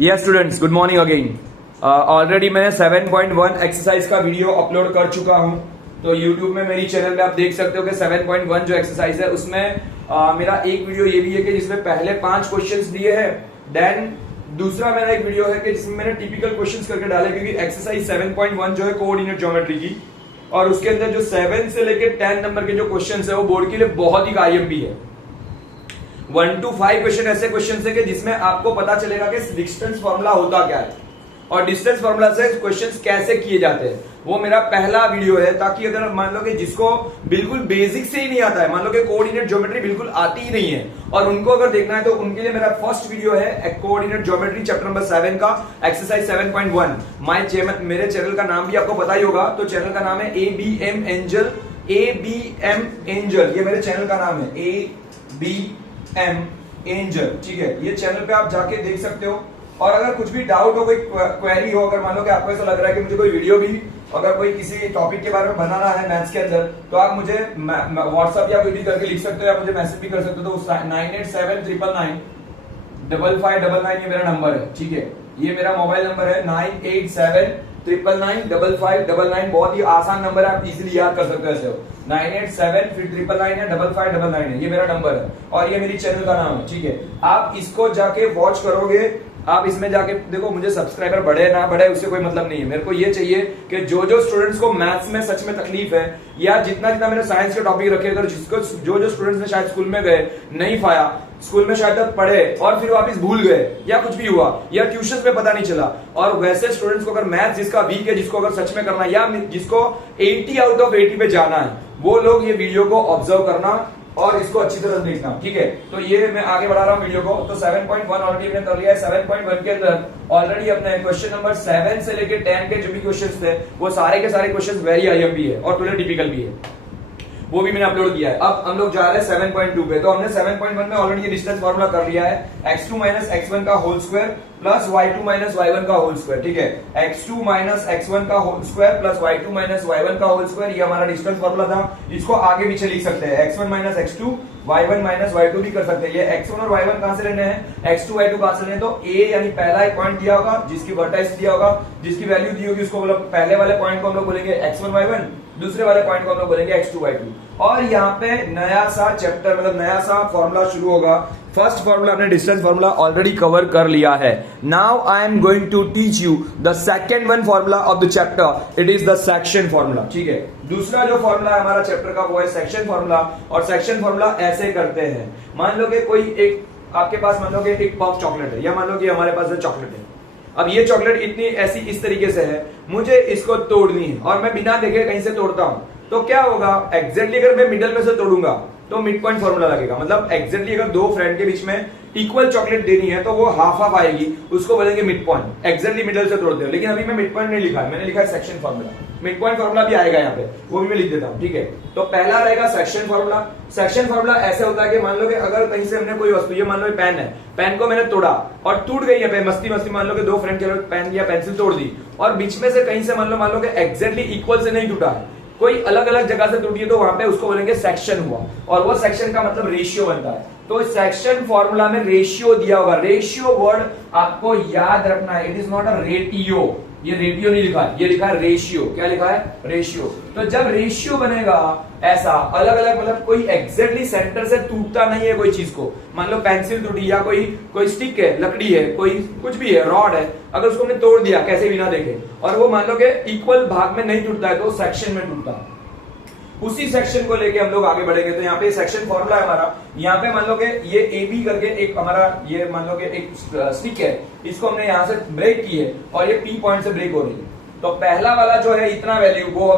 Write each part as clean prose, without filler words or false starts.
Yes students, good morning again. Already मैंने 7.1 exercise का video upload कर चुका हूं। तो YouTube में मेरी चैनल पे आप देख सकते हो कि 7.1 जो एक्सरसाइज है उसमें मेरा एक वीडियो ये भी है कि जिसमें पहले 5 क्वेश्चंस दिए हैं। देन दूसरा मेरा एक वीडियो है कि जिसमें मैंने टिपिकल क्वेश्चंस करके डाले, क्योंकि एक्सरसाइज 7.1 जो है कोऑर्डिनेट ज्योमेट्री की, और उसके अंदर जो 7 से लेकर 10 नंबर के जो क्वेश्चंस है वो बोर्ड के लिए बहुत ही कायम है। 1 to 5 क्वेश्चन ऐसे क्वेश्चन है कि जिसमें आपको पता चलेगा कि डिस्टेंस फॉर्मूला होता क्या है और डिस्टेंस फॉर्मूला से क्वेश्चंस कैसे किए जाते हैं। वो मेरा पहला वीडियो है, ताकि अगर मान लो कि जिसको बिल्कुल बेसिक से ही नहीं आता है, मान लो कि कोऑर्डिनेट ज्योमेट्री बिल्कुल आती ही नहीं है और उनको अगर देखना है, तो उनके लिए मेरा फर्स्ट वीडियो है कोऑर्डिनेट ज्योमेट्री चैप्टर नंबर 7 का एक्सरसाइज 7.1। मेरे चैनल का नाम भी आपको पता ही होगा, तो चैनल का नाम है ABM एंजल। ये मेरे चैनल का नाम है ABM एंजल, ठीक है। ये चैनल पे आप जाके देख सकते हो। और अगर कुछ भी डाउट हो, कोई क्वेरी हो, अगर मान लो कि आपको ऐसा लग रहा है कि मुझे कोई वीडियो भी अगर कोई किसी टॉपिक के बारे में बनाना है मैथ्स के अंदर, तो आप मुझे व्हाट्सएप या कोई भी करके लिख सकते हो या मुझे मैसेज भी कर सकते हो। तो 9879995599 ये मेरा नंबर है, ठीक है। ये मेरा मोबाइल नंबर है 9879995599। बहुत ही आसान नंबर है, आप इजीली याद कर सकते हो ऐसे। 987 फिर 999 है 5599 है, ये मेरा नंबर है और ये मेरी चैनल का नाम है, ठीक है। आप इसको जाके वॉच करोगे, आप इसमें जाके देखो। मुझे सब्सक्राइबर बढ़े ना बढ़े उससे कोई मतलब नहीं है। मेरे को ये चाहिए कि जो स्टूडेंट्स को मैथ्स में सच में तकलीफ है, या जितना मैंने साइंस के टॉपिक रखे, अगर जिसको जो स्टूडेंट्स ने शायद स्कूल में गए नहीं पाया, स्कूल में शायद तक पढ़े और फिर वापस भूल गए, या कुछ भी हुआ, या ट्यूशन में पता नहीं चला, और वैसे स्टूडेंट्स को अगर मैथ्स जिसका वीक है, जिसको अगर सच में करना है, या जिसको 80 आउट ऑफ 80 पे जाना है, वो लोग ये वीडियो को ऑब्जर्व करना और इसको अच्छी तरह देखना, ठीक है। तो ये मैं आगे बढ़ा रहा हूं वीडियो को। तो 7.1 ऑलरेडी मैंने कर लिया है। 7.1 के अंदर ऑलरेडी अपने क्वेश्चन नंबर 7 से लेकर 10 के जो भी क्वेश्चंस थे, वो सारे के सारे क्वेश्चंस वेरी आईएमपी है और थोड़े टिपिकल भी है, वो भी मैंने अपलोड किया है। अब हम लोग जा रहे हैं 7.2 पे। तो हमने 7.1 में ऑलरेडी ये डिस्टेंस फार्मूला कर लिया है, x2 माइनस x1 का whole square plus y2 minus y1 का होल स्क्वायर, ठीक है। x2 माइनस x1 का whole square plus y2 minus y1 का होल स्क्वायर, ये हमारा डिस्टेंस फार्मूला था। इसको आगे पीछे लिख सकते हैं, x1 minus x2, y1 minus y2 भी कर सकते हैं। ये x1 और y1 कहां से लेने हैं, x2 y2 कहां से लेने हैं, तो a यानी पहला एक पॉइंट दिया होगा, जिसकी वर्टेक्स दिया होगा, जिसकी वैल्यू दी होगी, उसको मतलब पहले वाले पॉइंट को हम लोग बोलेंगे x1 y1, दूसरे वाले पॉइंट को हम लोग बोलेंगे x2 y2। और यहाँ पे नया सा चैप्टर मतलब नया सा फॉर्मूला शुरू होगा। फर्स्ट फॉर्मूला हमने डिस्टेंस फॉर्मूला ऑलरेडी कवर कर लिया है। Now I am going to teach you the second one formula of the chapter, it is the section formula, ठीक है। दूसरा जो फॉर्मूला है हमारा चैप्टर का वो है सेक्शन फॉर्मूला। और सेक्शन फॉर्मूला ऐसे करते हैं, मान लो कि कोई एक आपके पास मान लो कि एक पफ चॉकलेट है, या मान लो कि हमारे पास चॉकलेट है। अब ये चॉकलेट इतनी ऐसी इस तरीके से है, मुझे इसको तोड़नी है और मैं बिना देखे कहीं से तोड़ता हूं, तो क्या होगा, एग्जैक्टली अगर मैं मिडल में से तोड़ूंगा तो मिड पॉइंट फॉर्मूला लगेगा। मतलब एग्जैक्टली अगर दो फ्रेंड के बीच में इक्वल चॉकलेट देनी है तो वो हाफ हाफ आएगी, उसको बोलेंगे मिड पॉइंट। एग्जैक्टली मिडल से तोड़ते हो, लेकिन अभी मैं मिड पॉइंट नहीं लिखा है, मैंने लिखा है section formula. Mid point formula भी आएगा यहाँ पे, वो भी मैं लिख देता हूँ, ठीक है। तो पहला रहेगा सेक्शन फॉर्मूला। सेक्शन फॉर्मूला ऐसे होता है कि मान लो कि अगर कहीं से हमने कोई वस्तु, ये मान लो पेन है, पेन को मैंने तोड़ा और टूट गई है, मस्ती मस्ती मान लो कि दो फ्रेंड के पेन या पेंसिल तोड़ दी, और बीच में से कहीं से मान लो कि एग्जैक्टली इक्वल से नहीं टूटा है, कोई अलग अलग जगह से टूटी है, तो वहां पे उसको बोलेंगे सेक्शन हुआ। और वो सेक्शन का मतलब रेशियो बनता है। तो सेक्शन फॉर्मूला में रेशियो दिया होगा। रेशियो वर्ड आपको याद रखना है, it is not a ratio. ये रेटियो नहीं लिखा है, ये लिखा है रेशियो। क्या लिखा है, रेशियो। तो जब रेशियो बनेगा ऐसा अलग अलग, मतलब कोई एग्जैक्टली सेंटर से टूटता नहीं है कोई चीज को, मान लो पेंसिल टूटी या कोई स्टिक है, लकड़ी है, कोई कुछ भी है, रॉड है, अगर उसको हमने तोड़ दिया कैसे बिना देखे, और वो मान लो कि इक्वल भाग में नहीं टूटता है, तो सेक्शन में टूटता है। उसी सेक्शन को लेके हम लोग आगे बढ़ेंगे। तो यहाँ पे सेक्शन फॉर्मूला है हमारा। यहाँ पे मान लो कि ये AB करके एक हमारा, ये मान लो कि एक स्टिक है, इसको हमने यहाँ से ब्रेक की है और ये P पॉइंट से ब्रेक हो रही है। तो पहला वाला जो है इतना वैल्यू वो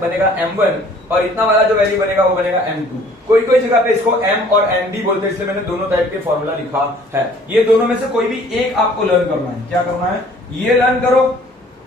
बनेगा M1, और इतना वाला जो वैल्यू बनेगा वो बनेगा M2। कोई कोई जगह पे इसको M और MD बोलते हैं, इसलिए मैंने दोनों टाइप के फॉर्मूला लिखा है। ये दोनों में से कोई भी एक आपको लर्न करना है। क्या करना है, ये लर्न करो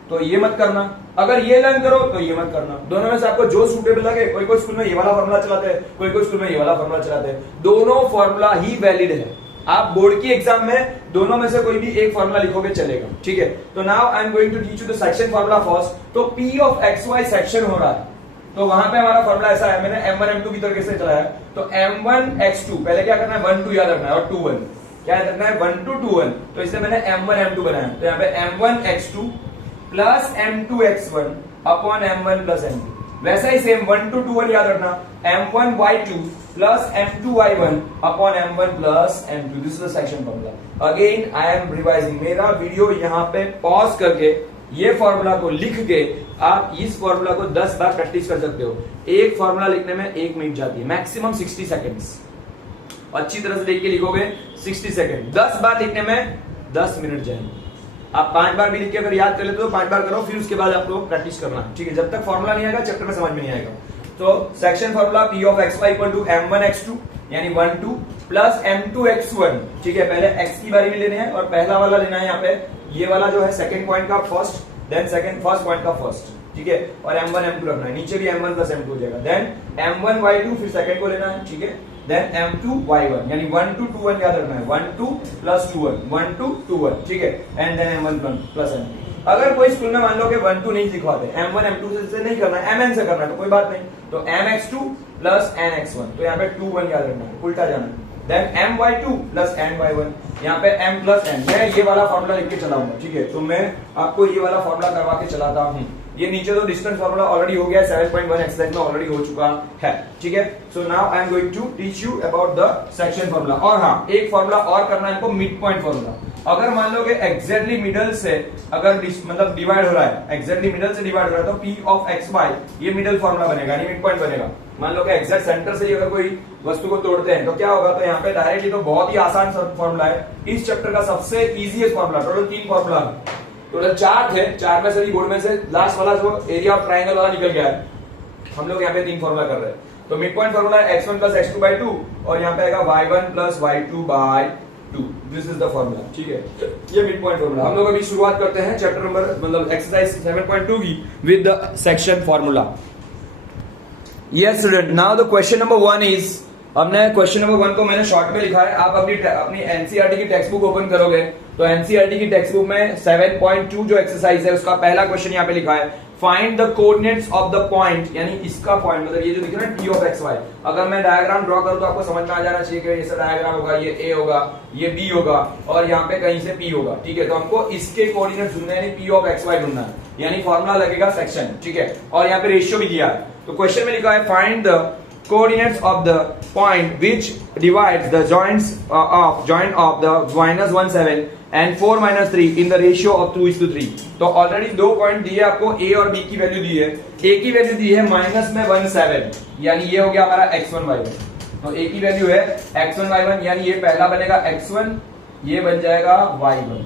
तो ये मत करना, अगर ये लर्न करो तो ये मत करना। दोनों में से आपको जो सूटेबल लगे, कोई स्कूल में ये वाला फॉर्मूला चलाते हैं, कोई स्कूल में ये वाला फॉर्मूला चलाते हैं, दोनों फॉर्मूला ही वैलिड है। आप बोर्ड की एग्जाम में दोनों में से कोई भी एक फॉर्मूला लिखोगे चलेगा, ठीक है। तो now I am going to teach you the section formula first. तो P ऑफ XY सेक्शन हो रहा है, तो वहां पे हमारा फॉर्मूला ऐसा है, मैंने M1 M2 की तरीके से चलाया। तो M1 X2, पहले क्या करना है, 1 2 याद रखना है और 2 1। क्या याद रखना है 1 to 2 1, तो इसलिए मैंने m1 m2 बनाया, तो यहाँ पे m1 x2 plus m2 x1 upon m1 plus m2। वैसा ही सेम 1 to 2 1 याद रखना, m1 y2 plus m2 y1 upon m1 plus m2। This is the section formula. Again I M revising, मेरा video यहाँ पे पॉज करके ये formula को लिख के आप इस फॉर्मूला को 10 बार प्रैक्टिस कर सकते हो। एक फॉर्मूला लिखने में 1 मिनट जाती है, मैक्सिमम 60 सेकेंड्स। अच्छी तरह से देख के लिखोगे 60 सेकेंड, 10 बार लिखने में 10 मिनट जाएंगे। आप 5 बार भी लिख के अगर याद कर लेते हो 5 बार करो, फिर उसके बाद आपको प्रैक्टिस करना है, ठीक है। जब तक फॉर्मूला नहीं आएगा चैप्टर में समझ में नहीं आएगा। तो section formula P of x y equal to m1 x2 यानी 1 2 प्लस m2 x1, ठीक है। पहले x की बारे में लेने हैं और पहला वाला लेना है यहाँ पे, ये वाला जो है सेकंड पॉइंट का first, then second first point का फर्स्ट, ठीक है। और m1 m2 रखना है, नीचे भी m1 प्लस m2 हो जाएगा। देन m1 y2 फिर सेकंड को लेना है, ठीक है। देन m2 y1 यानी 1 to 2 1 याद रखना है, 1 2 प्लस 2 1, 1 2 2 1, ठीक है। And then m1 plus m2। अगर कोई स्कूल में मान लो कि 1 2 नहीं सिखवाते, m1 m2 से नहीं करना है, mn से करना है, तो कोई बात नहीं, तो mx2 प्लस nx1, तो यहाँ पे 2 1 याद रखना है, उल्टा जाना है। देन my2 प्लस ny1, यहाँ पे m प्लस n। मैं ये वाला फॉर्मूला लिख के चलाऊंगा, ठीक है। तो मैं आपको ये वाला फॉर्मूला करवा के चलाता हूँ। ये नीचे तो डिस्टेंस फॉर्मूला ऑलरेडी हो गया है, 7.1 एक्सरसाइज में ऑलरेडी हो चुका है, ठीक है। So now I am going to teach you about the section formula. और हाँ, एक फॉर्मूला और करना है हमको, मिड पॉइंट फॉर्मूला। अगर मान लो कि एग्जैक्टली मिडल से अगर मतलब डिवाइड हो रहा है, एग्जैक्टली मिडल से डिवाइड हो रहा है, तो P of xy ये मिडल फॉर्मूला बनेगा, यानी मिड पॉइंट बनेगा। मान लो कि एग्जैक्ट सेंटर से अगर कोई वस्तु को तोड़ते हैं तो क्या होगा, तो यहाँ पे डायरेक्टली तो बहुत ही आसान फॉर्मूला है, इस चैप्टर का सबसे easiest formula. Total 3 formula, total 4 थे, 4 में से बोर्ड में से लास्ट वाला जो एरिया ऑफ ट्राइंगल वाला निकल गया है। हम लोग यहाँ पे 3 फॉर्मूला कर रहे हैं। तो मिड पॉइंट फॉर्मूला है x1 प्लस x2 बाई 2 और यहाँ पे आएगा y1 plus y2 by 2। This is the formula, ठीक है। ये मिड पॉइंट फॉर्मूला। हम लोग अभी शुरुआत करते हैं चैप्टर नंबर मतलब एक्सरसाइज 7.2 की with the section formula. Yes student, now the question number 1 is, हमने क्वेश्चन नंबर 1 को मैंने शॉर्ट में लिखा है। आप अपनी एनसीईआरटी की टेक्स्ट बुक ओपन करोगे तो एनसीईआरटी की टेक्स्ट बुक में 7.2 जो एक्सरसाइज है उसका पहला क्वेश्चन यहाँ पे लिखा है, find the coordinates of the point, यानी इसका पॉइंट मतलब ये जो दिख रहा है P of xy। अगर मैं डायग्राम ड्रॉ करूं तो आपको समझ में आ जाना चाहिए कि ये डायग्राम होगा, ये A होगा, ये B होगा और यहाँ पे कहीं से P होगा, ठीक है। तो हमको इसके कोऑर्डिनेट्स ढूंढना है, यानी P of xy ढूंढना है, यानी फॉर्मूला लगेगा सेक्शन, ठीक है। और यहाँ पे रेशियो भी दिया है। तो क्वेश्चन में लिखा है find the coordinates of the point which divides the joint of the -1 7 and 4 - 3 in the ratio of 2:3। तो ऑलरेडी 2 पॉइंट दिए आपको, A और B की वैल्यू दी है। A की वैल्यू दी है माइनस में 1 7, यानी ये हो गया हमारा x1 y1। तो A की वैल्यू है x1 y1, यानी ये पहला बनेगा x1, ये बन जाएगा y1,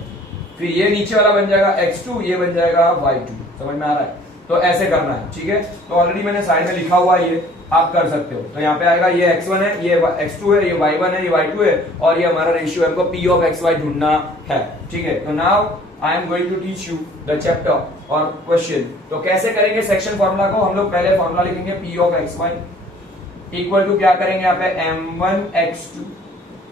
फिर ये नीचे वाला बन जाएगा x2, ये बन जाएगा y2। समझ में आ रहा है? तो ऐसे करना है, ठीक है। तो ऑलरेडी मैंने साइड में लिखा हुआ है, ये आप कर सकते हो। तो यहाँ पे आएगा ये x1 है, ये x2 है, ये y1 है, ये y2 है और ये हमारा रेशियो है, हमको P of xy ढूंढना है, ठीक है। तो now I am going to teach you the chapter और क्वेश्चन। तो कैसे करेंगे सेक्शन फॉर्मूला को, हम लोग पहले फॉर्मूला लिखेंगे P of xy equal to क्या करेंगे यहाँ पे m1 x2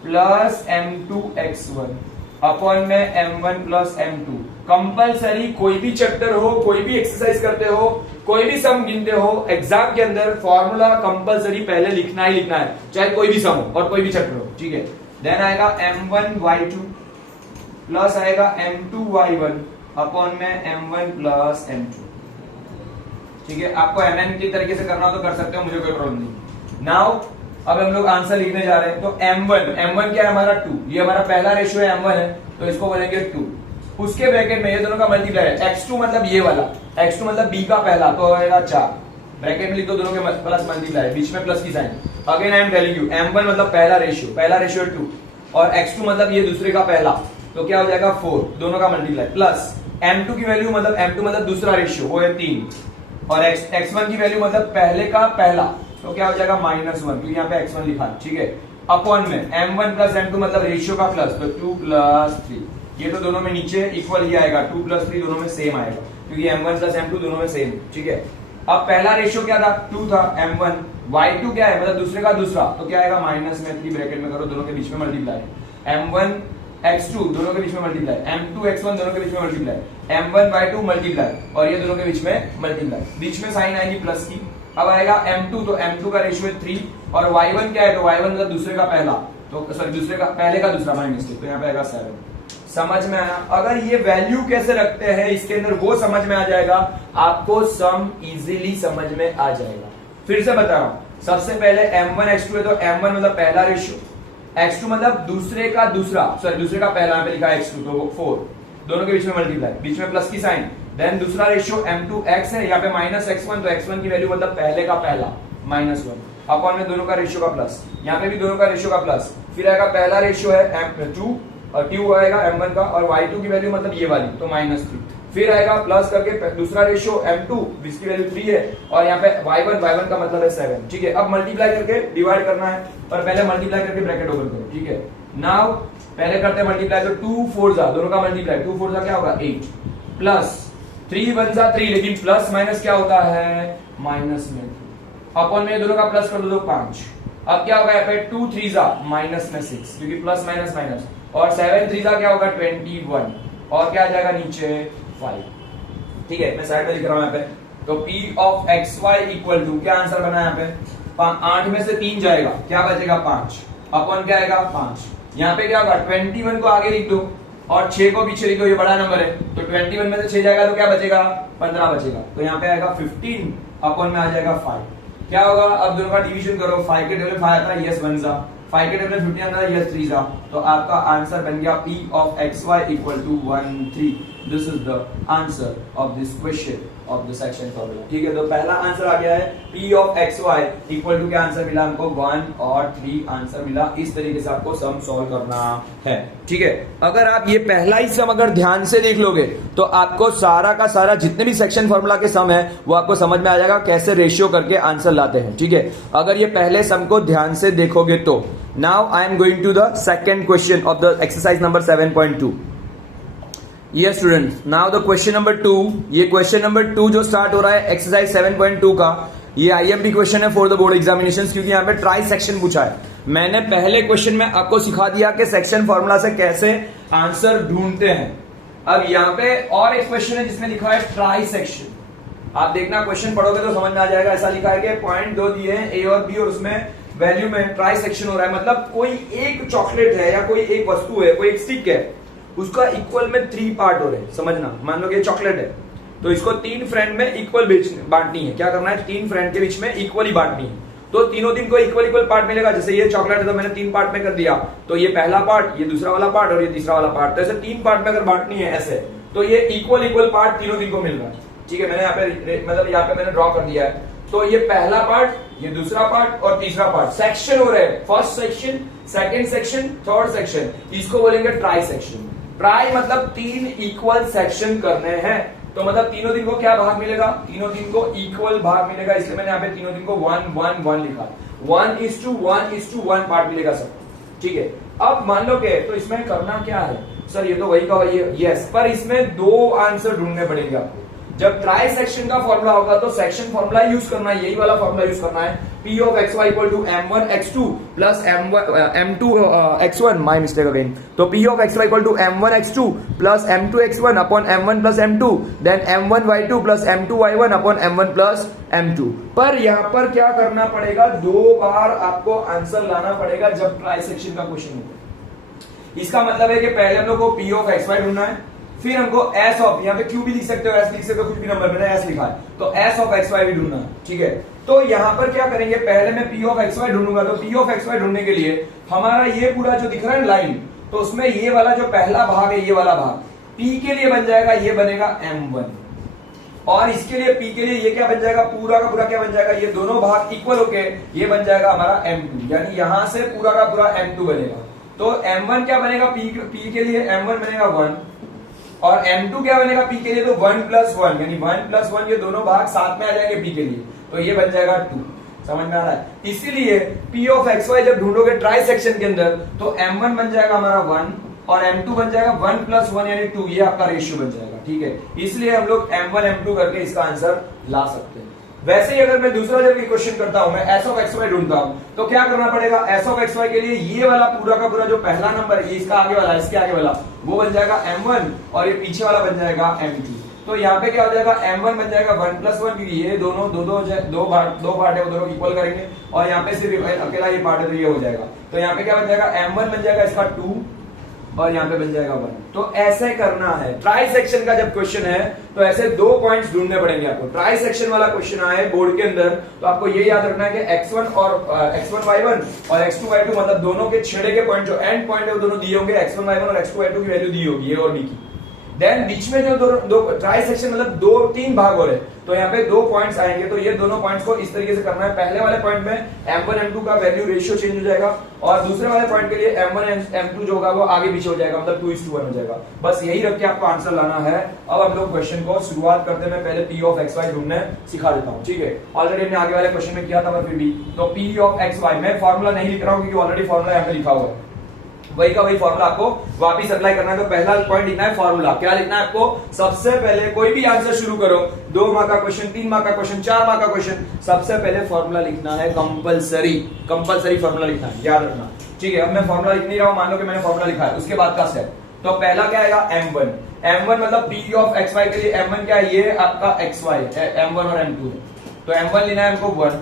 plus m2 x1 upon में m1 प्लस m2। कंपलसरी कोई भी चैप्टर हो, कोई भी एक्सरसाइज करते हो, कोई भी सम गिनते हो, एग्जाम के अंदर फॉर्मूला कंपलसरी पहले लिखना ही लिखना है, चाहे कोई भी सम हो और कोई भी चैप्टर हो, ठीक है। देन आएगा m1 y2 प्लस आएगा m2 y1 अपॉन में m1 प्लस m2, ठीक है। आपको mn की तरीके से करना हो तो कर सकते हो, मुझे कोई प्रॉब्लम नहीं। नाउ अब हम लोग आंसर लिखने जा रहे हैं। तो m1 क्या है हमारा 2, ये हमारा पहला रेशियो है m1 है, तो इसको बोलेंगे 2। उसके ब्रैकेट में ये दोनों का मल्टीप्लाई है, x2 मतलब ये वाला, x2 मतलब b का पहला, तो आएगा 4। ब्रैकेट में लिख दो दोनों के प्लस मल्टीप्लाई, बीच में प्लस की sign. Again I am telling you, m1 मतलब पहला रेशियो 2 और x2 मतलब ये दूसरे का पहला, तो क्या हो जाएगा 4, दोनों का मल्टीप्लाई प्लस m2 की वैल्यू मतलब m2 मतलब दूसरा रेशियो, वो है 3 और x1 की वैल्यू मतलब पहले का पहला, तो क्या हो जाएगा -1, क्योंकि यहाँ पे x1 लिखा है, ठीक है। अपॉन में m1 प्लस m2 मतलब रेशियो का प्लस, तो 2 + 3, ये तो दोनों में नीचे इक्वल ही आएगा, 2 + 3 दोनों में सेम आएगा, क्योंकि m1 प्लस m2 दोनों में सेम, ठीक है। अब पहला रेशियो क्या था, 2 था m1, y2 क्या है मतलब दूसरे का दूसरा, तो क्या आएगा -3 ब्रैकेट में करो, दोनों के बीच में मल्टीप्लाई, m1 x2 दोनों के बीच में मल्टीप्लाई, m2 x1 दोनों के बीच में मल्टीप्लाई, m1 y2 मल्टीप्लाई और ये दोनों के बीच में मल्टीप्लाई, बीच में साइन आएगी प्लस की। अब आएगा m2, तो m2 का रेशियो है 3 और y1 क्या है, तो y1 मतलब दूसरे का पहला, तो सॉरी दूसरे का पहले का दूसरा माइनस 2, तो यहाँ पे आएगा 7। समझ में आया? अगर ये वैल्यू कैसे रखते हैं इसके अंदर वो समझ में आ जाएगा, आपको सम इजीली समझ में आ जाएगा। फिर से बता रहा हूं, सबसे पहले m1 x2 है तो m1 मतलब पहला रेशियो, x2 मतलब दूसरे का दूसरा, सॉरी दूसरे का पहला, यहाँ पे लिखा है x2 तो 4, दोनों के बीच में मल्टीप्लाई, बीच में प्लस की साइन, देन दूसरा रेशियो m2 x है, यहाँ पे माइनस x1 तो x1 की वैल्यू मतलब पहले का पहला -1 अपॉन में दोनों का रेशियो का प्लस, यहाँ पे भी दोनों का रेशियो का प्लस, फिर आएगा पहला रेशियो है m2 और 2 आएगा m1 का और y2 की वैल्यू मतलब ये वाली तो -3, फिर आएगा प्लस करके दूसरा रेशियो m2 जिसकी वैल्यू 3 है और यहाँ पे y1 का मतलब है 7। ठीक है, अब मल्टीप्लाई करके डिवाइड करना है, पर पहले मल्टीप्लाई करके ब्रैकेट ओपन करो। ठीक है, नाउ पहले करते हैं मल्टीप्लाई, तो 2 4 जा दोनों का मल्टीप्लाई, 2 4 जा क्या होगा 8 प्लस 3 1 जा 3, लेकिन प्लस माइनस क्या होता है माइनस में, अपॉन में दोनों का प्लस कर दो 5, अब क्या होगा यहाँ पे 2 3 जा माइनस में 6 क्योंकि प्लस माइनस माइनस, और 7 3 जा क्या होगा 21 और क्या आ जाएगा नीचे 5। ठीक है, मैं साइड में लिख रहा हूं यहाँ पे, तो P of XY equal to क्या आंसर बना यहाँ पे 8 में से 3 जाएगा क्या बचेगा 5 अपॉन क्या आएगा 5, यहाँ पे क्या होगा 21 को आगे लिख दो और 6 को पीछे लिख दो, ये बड़ा नंबर है तो 21 में से 6 जाएगा तो क्या बचेगा 15 बचेगा, तो यहाँ पे आएगा 15 अपॉन में आ जाएगा 5। क्या होगा अब दोनों का डिवीजन करो, 5 के टेबल 5 आता है यस 1 जा, 5 के टेबल 15 आता है यस 3 जा, तो आपका आंसर बन गया P of XY equal to 1 3। This is the answer of this question of the section formula. ठीक है, तो पहला आंसर आ गया है P of XY equal to क्या आंसर मिला हमको 1 और 3 आंसर मिला। इस तरीके से आपको सम सॉल्व करना है। ठीक है, अगर आप ये पहला ही सम अगर ध्यान से देख लोगे तो आपको सारा का सारा जितने भी सेक्शन फॉर्मूला के सम है वो आपको समझ में आ जाएगा कैसे रेशियो करके आंसर लाते हैं। ठीक है, अगर ये पहले सम को ध्यान से देखोगे तो। Now I am going to the second question of the exercise number 7.2। Yes students, now the question number 2, ये क्वेश्चन नंबर 2 जो स्टार्ट हो रहा है एक्सरसाइज 7.2 का, ये IMP क्वेश्चन है फॉर द बोर्ड एग्जामिनेशंस, क्योंकि यहाँ पे ट्राई सेक्शन पूछा है। मैंने पहले क्वेश्चन में आपको सिखा दिया कि सेक्शन फॉर्मूला से कैसे आंसर ढूंढते हैं। अब यहाँ पे और एक क्वेश्चन है जिसमें लिखा है ट्राई सेक्शन, आप देखना क्वेश्चन पढ़ोगे तो समझ में आ जाएगा। ऐसा लिखा है कि पॉइंट 2 दिए हैं A और B और उसमें वैल्यू में ट्राई सेक्शन हो रहा है, मतलब कोई एक चॉकलेट है या कोई एक वस्तु है, कोई एक स्टिक है, उसका इक्वल में 3 पार्ट हो रहे हैं। समझना, मान लो कि ये चॉकलेट है तो इसको 3 फ्रेंड में इक्वल बांटनी है। क्या करना है 3 फ्रेंड के बीच में इक्वली बांटनी है, तो तीनों दिन को इक्वल इक्वल पार्ट मिलेगा। जैसे ये चॉकलेट है तो मैंने 3 पार्ट में कर दिया, तो ये पहला पार्ट, ये दूसरा वाला पार्ट और ये तीसरा वाला पार्ट, तो ऐसे 3 पार्ट में अगर बांटनी है ऐसे, तो ये इक्वल इक्वल पार्ट तीनों दिन को मिल रहा है। ठीक है, मैंने यहाँ पे मतलब यहाँ पे मैंने ड्रॉ कर दिया है, तो ये पहला पार्ट, ये दूसरा पार्ट और तीसरा पार्ट सेक्शन हो रहे हैं। First section, second section, third section, इसको बोलेंगे ट्राई सेक्शन। ट्राई मतलब 3 इक्वल सेक्शन करने हैं, तो मतलब तीनों दिन को क्या भाग मिलेगा, तीनों दिन को इक्वल भाग मिलेगा, इसलिए मैंने यहाँ पे तीनों दिन को 1 1 1 लिखा। 1:1:1 पार्ट मिलेगा सबको। ठीक है, अब मान लो के तो इसमें करना क्या है सर, ये तो वही का वही है, यस, पर इसमें 2 आंसर ढूंढने पड़ेंगे आपको। जब ट्राई सेक्शन का फॉर्मूला होगा तो सेक्शन फॉर्मूला यूज करना है, यही वाला फॉर्मूला यूज करना है। P of XY equal to M1 X2 plus M2 X1, my mistake again, तो P of XY equal to M1 X2 plus M2 X1 upon M1 plus M2, then M1 Y2 plus M2 Y1 upon M1 plus M2। पर यहाँ पर क्या करना पड़ेगा, 2 बार आपको answer लाना पड़ेगा जब ट्राई सेक्शन का क्वेश्चन होगा। इसका मतलब है कि पहले हम लोग को P ऑफ XY ढूंढना है, फिर हमको S ऑफ, यहाँ पे Q भी लिख सकते हो, S लिख सकते हो, कुछ भी नंबर मैंने S लिखा है, तो S ऑफ XY भी ढूंढना है। ठीक है, तो यहाँ पर क्या करेंगे, पहले मैं P ऑफ XY ढूंढूंगा, तो P ऑफ XY ढूंढने के लिए हमारा ये पूरा जो दिख रहा है लाइन, तो उसमें ये वाला जो पहला भाग है, ये वाला भाग P के लिए बन जाएगा, ये बनेगा M1, और इसके लिए P के लिए ये क्या बन जाएगा, पूरा का पूरा क्या बन जाएगा, ये दोनों भाग इक्वल होके ये बन जाएगा हमारा M2, यानी यहां से पूरा का पूरा M2 बनेगा। तो M1 क्या बनेगा, P के लिए M1 बनेगा 1, और M2 क्या बनेगा P के लिए, तो 1 प्लस 1, यानी 1 प्लस 1 ये दोनों भाग साथ में आ जाएंगे P के लिए, तो ये बन जाएगा 2। समझ में आ रहा है? इसीलिए P ऑफ XY जब ढूंढोगे ट्राई सेक्शन के अंदर, तो M1 बन जाएगा हमारा 1 और M2 बन जाएगा 1 प्लस 1 यानी 2, ये आपका रेशियो बन जाएगा। ठीक है, इसलिए हम लोग M1 M2 करके इसका आंसर ला सकते हैं। वैसे ही अगर मैं दूसरा जब क्वेश्चन करता हूं, मैं S ऑफ XY ढूंढता हूं, तो क्या करना पड़ेगा, S ऑफ XY के लिए ये वाला पूरा का पूरा जो पहला नंबर है, ये इसका आगे वाला, इसके आगे वाला, वो बन जाएगा M1 और ये पीछे वाला बन जाएगा M2। तो यहाँ पे क्या हो जाएगा, M1 बन जाएगा 1 प्लस 1, क्योंकि ये दोनों दो पार्ट है, वो दोनों इक्वल करेंगे, और यहाँ पे सिर्फ अकेला ये पार्ट है तो ये हो जाएगा। तो यहाँ पे क्या बन जाएगा, m1 बन जाएगा इसका 2 और यहाँ पे बन जाएगा 1। तो ऐसे करना है। ट्राई सेक्शन का जब क्वेश्चन है तो ऐसे 2 पॉइंट्स ढूंढने पड़ेंगे आपको। ट्राई सेक्शन वाला क्वेश्चन आए बोर्ड के अंदर तो आपको ये याद रखना है कि x1 और x1 y1 और x2 y2 मतलब दोनों के छेड़े के पॉइंट जो एंड पॉइंट है वो दोनों दिए होंगे, x1 y1 और x2 y2 की वैल्यू दी होगी ए और बी की। देन बीच में जो दो ट्राई सेक्शन मतलब 2-3 भाग हो रहे, तो यहाँ पे 2 पॉइंट्स आएंगे। तो ये दोनों पॉइंट्स को इस तरीके से करना है। पहले वाले पॉइंट में m1 m2 का वैल्यू रेशियो चेंज हो जाएगा और दूसरे वाले पॉइंट के लिए m1 m2 जो होगा वो आगे पीछे हो जाएगा, मतलब 2:1 हो जाएगा। बस यही रख के आपको आंसर लाना है। अब हम लोग क्वेश्चन को शुरुआत करते हैं। पहले p ऑफ xy ढूंढने सिखा देता हूँ, ठीक है। ऑलरेडी हमने आगे वाले क्वेश्चन में किया था, फिर भी तो p ऑफ xy मैं फॉर्मूला नहीं लिख रहा हूँ क्योंकि ऑलरेडी फॉर्मूला यहाँ पे लिखा हुआ है, वही का वही फॉर्मूला आपको वापस अप्लाई करना है। तो पहला पॉइंट लिखना है फॉर्मूला। क्या लिखना है आपको, सबसे पहले कोई भी आंसर शुरू करो, 2 मार्क का क्वेश्चन, 3 मार्क का क्वेश्चन, 4 मार्क का क्वेश्चन, सबसे पहले फॉर्मूला लिखना है। कंपलसरी फॉर्मूला लिखना है, याद रखना, ठीक है। अब मैं फॉर्मूला लिख नहीं रहा हूं, मान लो कि मैंने फॉर्मूला लिखा है, उसके बाद का स्टेप। तो पहला क्या आएगा, m1 मतलब p ऑफ xy के लिए m1 क्या है, ये आपका xy m1 और m2 है। तो m1 लेना है हमको 1,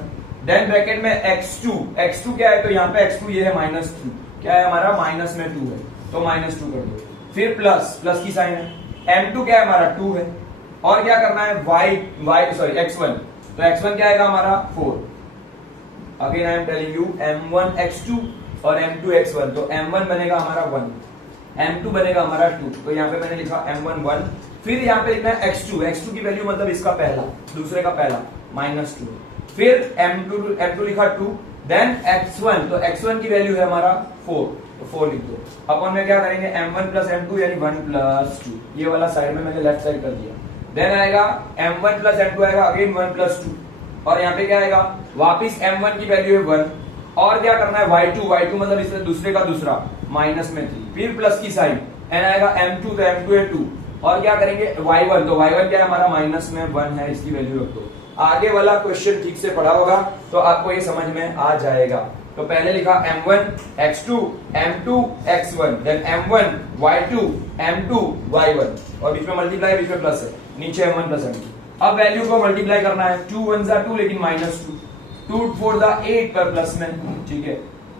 देन ब्रैकेट में x2 क्या है, तो यहाँ पे x2 ये है -2, क्या है हमारा माइनस में 2 है, तो -2 कर दो। फिर प्लस की साइन है, m2 क्या है हमारा 2 है, और क्या करना है x1, तो x1 क्या आएगा हमारा 4। Again I am telling you m1 x2 और m2 x1, तो m1 बनेगा हमारा 1, m2 बनेगा हमारा 2, तो यहाँ पे मैंने लिखा m1 1। फिर यहाँ पे लिखना है x2 की वैल्यू मतलब इसका पहला, दूसरे का पहला -2। फिर m2 लिखा 2, देन x1, तो x1 की वैल्यू है हमारा 4, तो 4 लिख दो। अपन में क्या करेंगे m1 प्लस m2 यानी 1 प्लस 2, ये वाला साइड में मैंने लेफ्ट साइड कर दिया। देन आएगा m1 प्लस m2 आएगा अगेन 1 प्लस 2, और यहाँ पे क्या आएगा वापिस m1 की वैल्यू है 1, और क्या करना है y2 मतलब इससे दूसरे का दूसरा -3, फिर प्लस की साइन, n आएगा m2 तो m2 है 2, और क्या करेंगे y1, तो y1 क्या है हमारा -1 है, इसकी वैल्यू रख दो। आगे वाला क्वेश्चन ठीक से पढ़ा होगा तो आपको ये समझ में आ जाएगा। तो पहले लिखा m1 x2 m2 x1, then m1 y2 m2 y1, और बीच में मल्टीप्लाई, बीच में प्लस है, नीचे m1 प्लस m2। अब वैल्यू को मल्टीप्लाई करना है, 2 1 2 लेकिन -2, 2 4 8 पर प्लस में, ठीक है,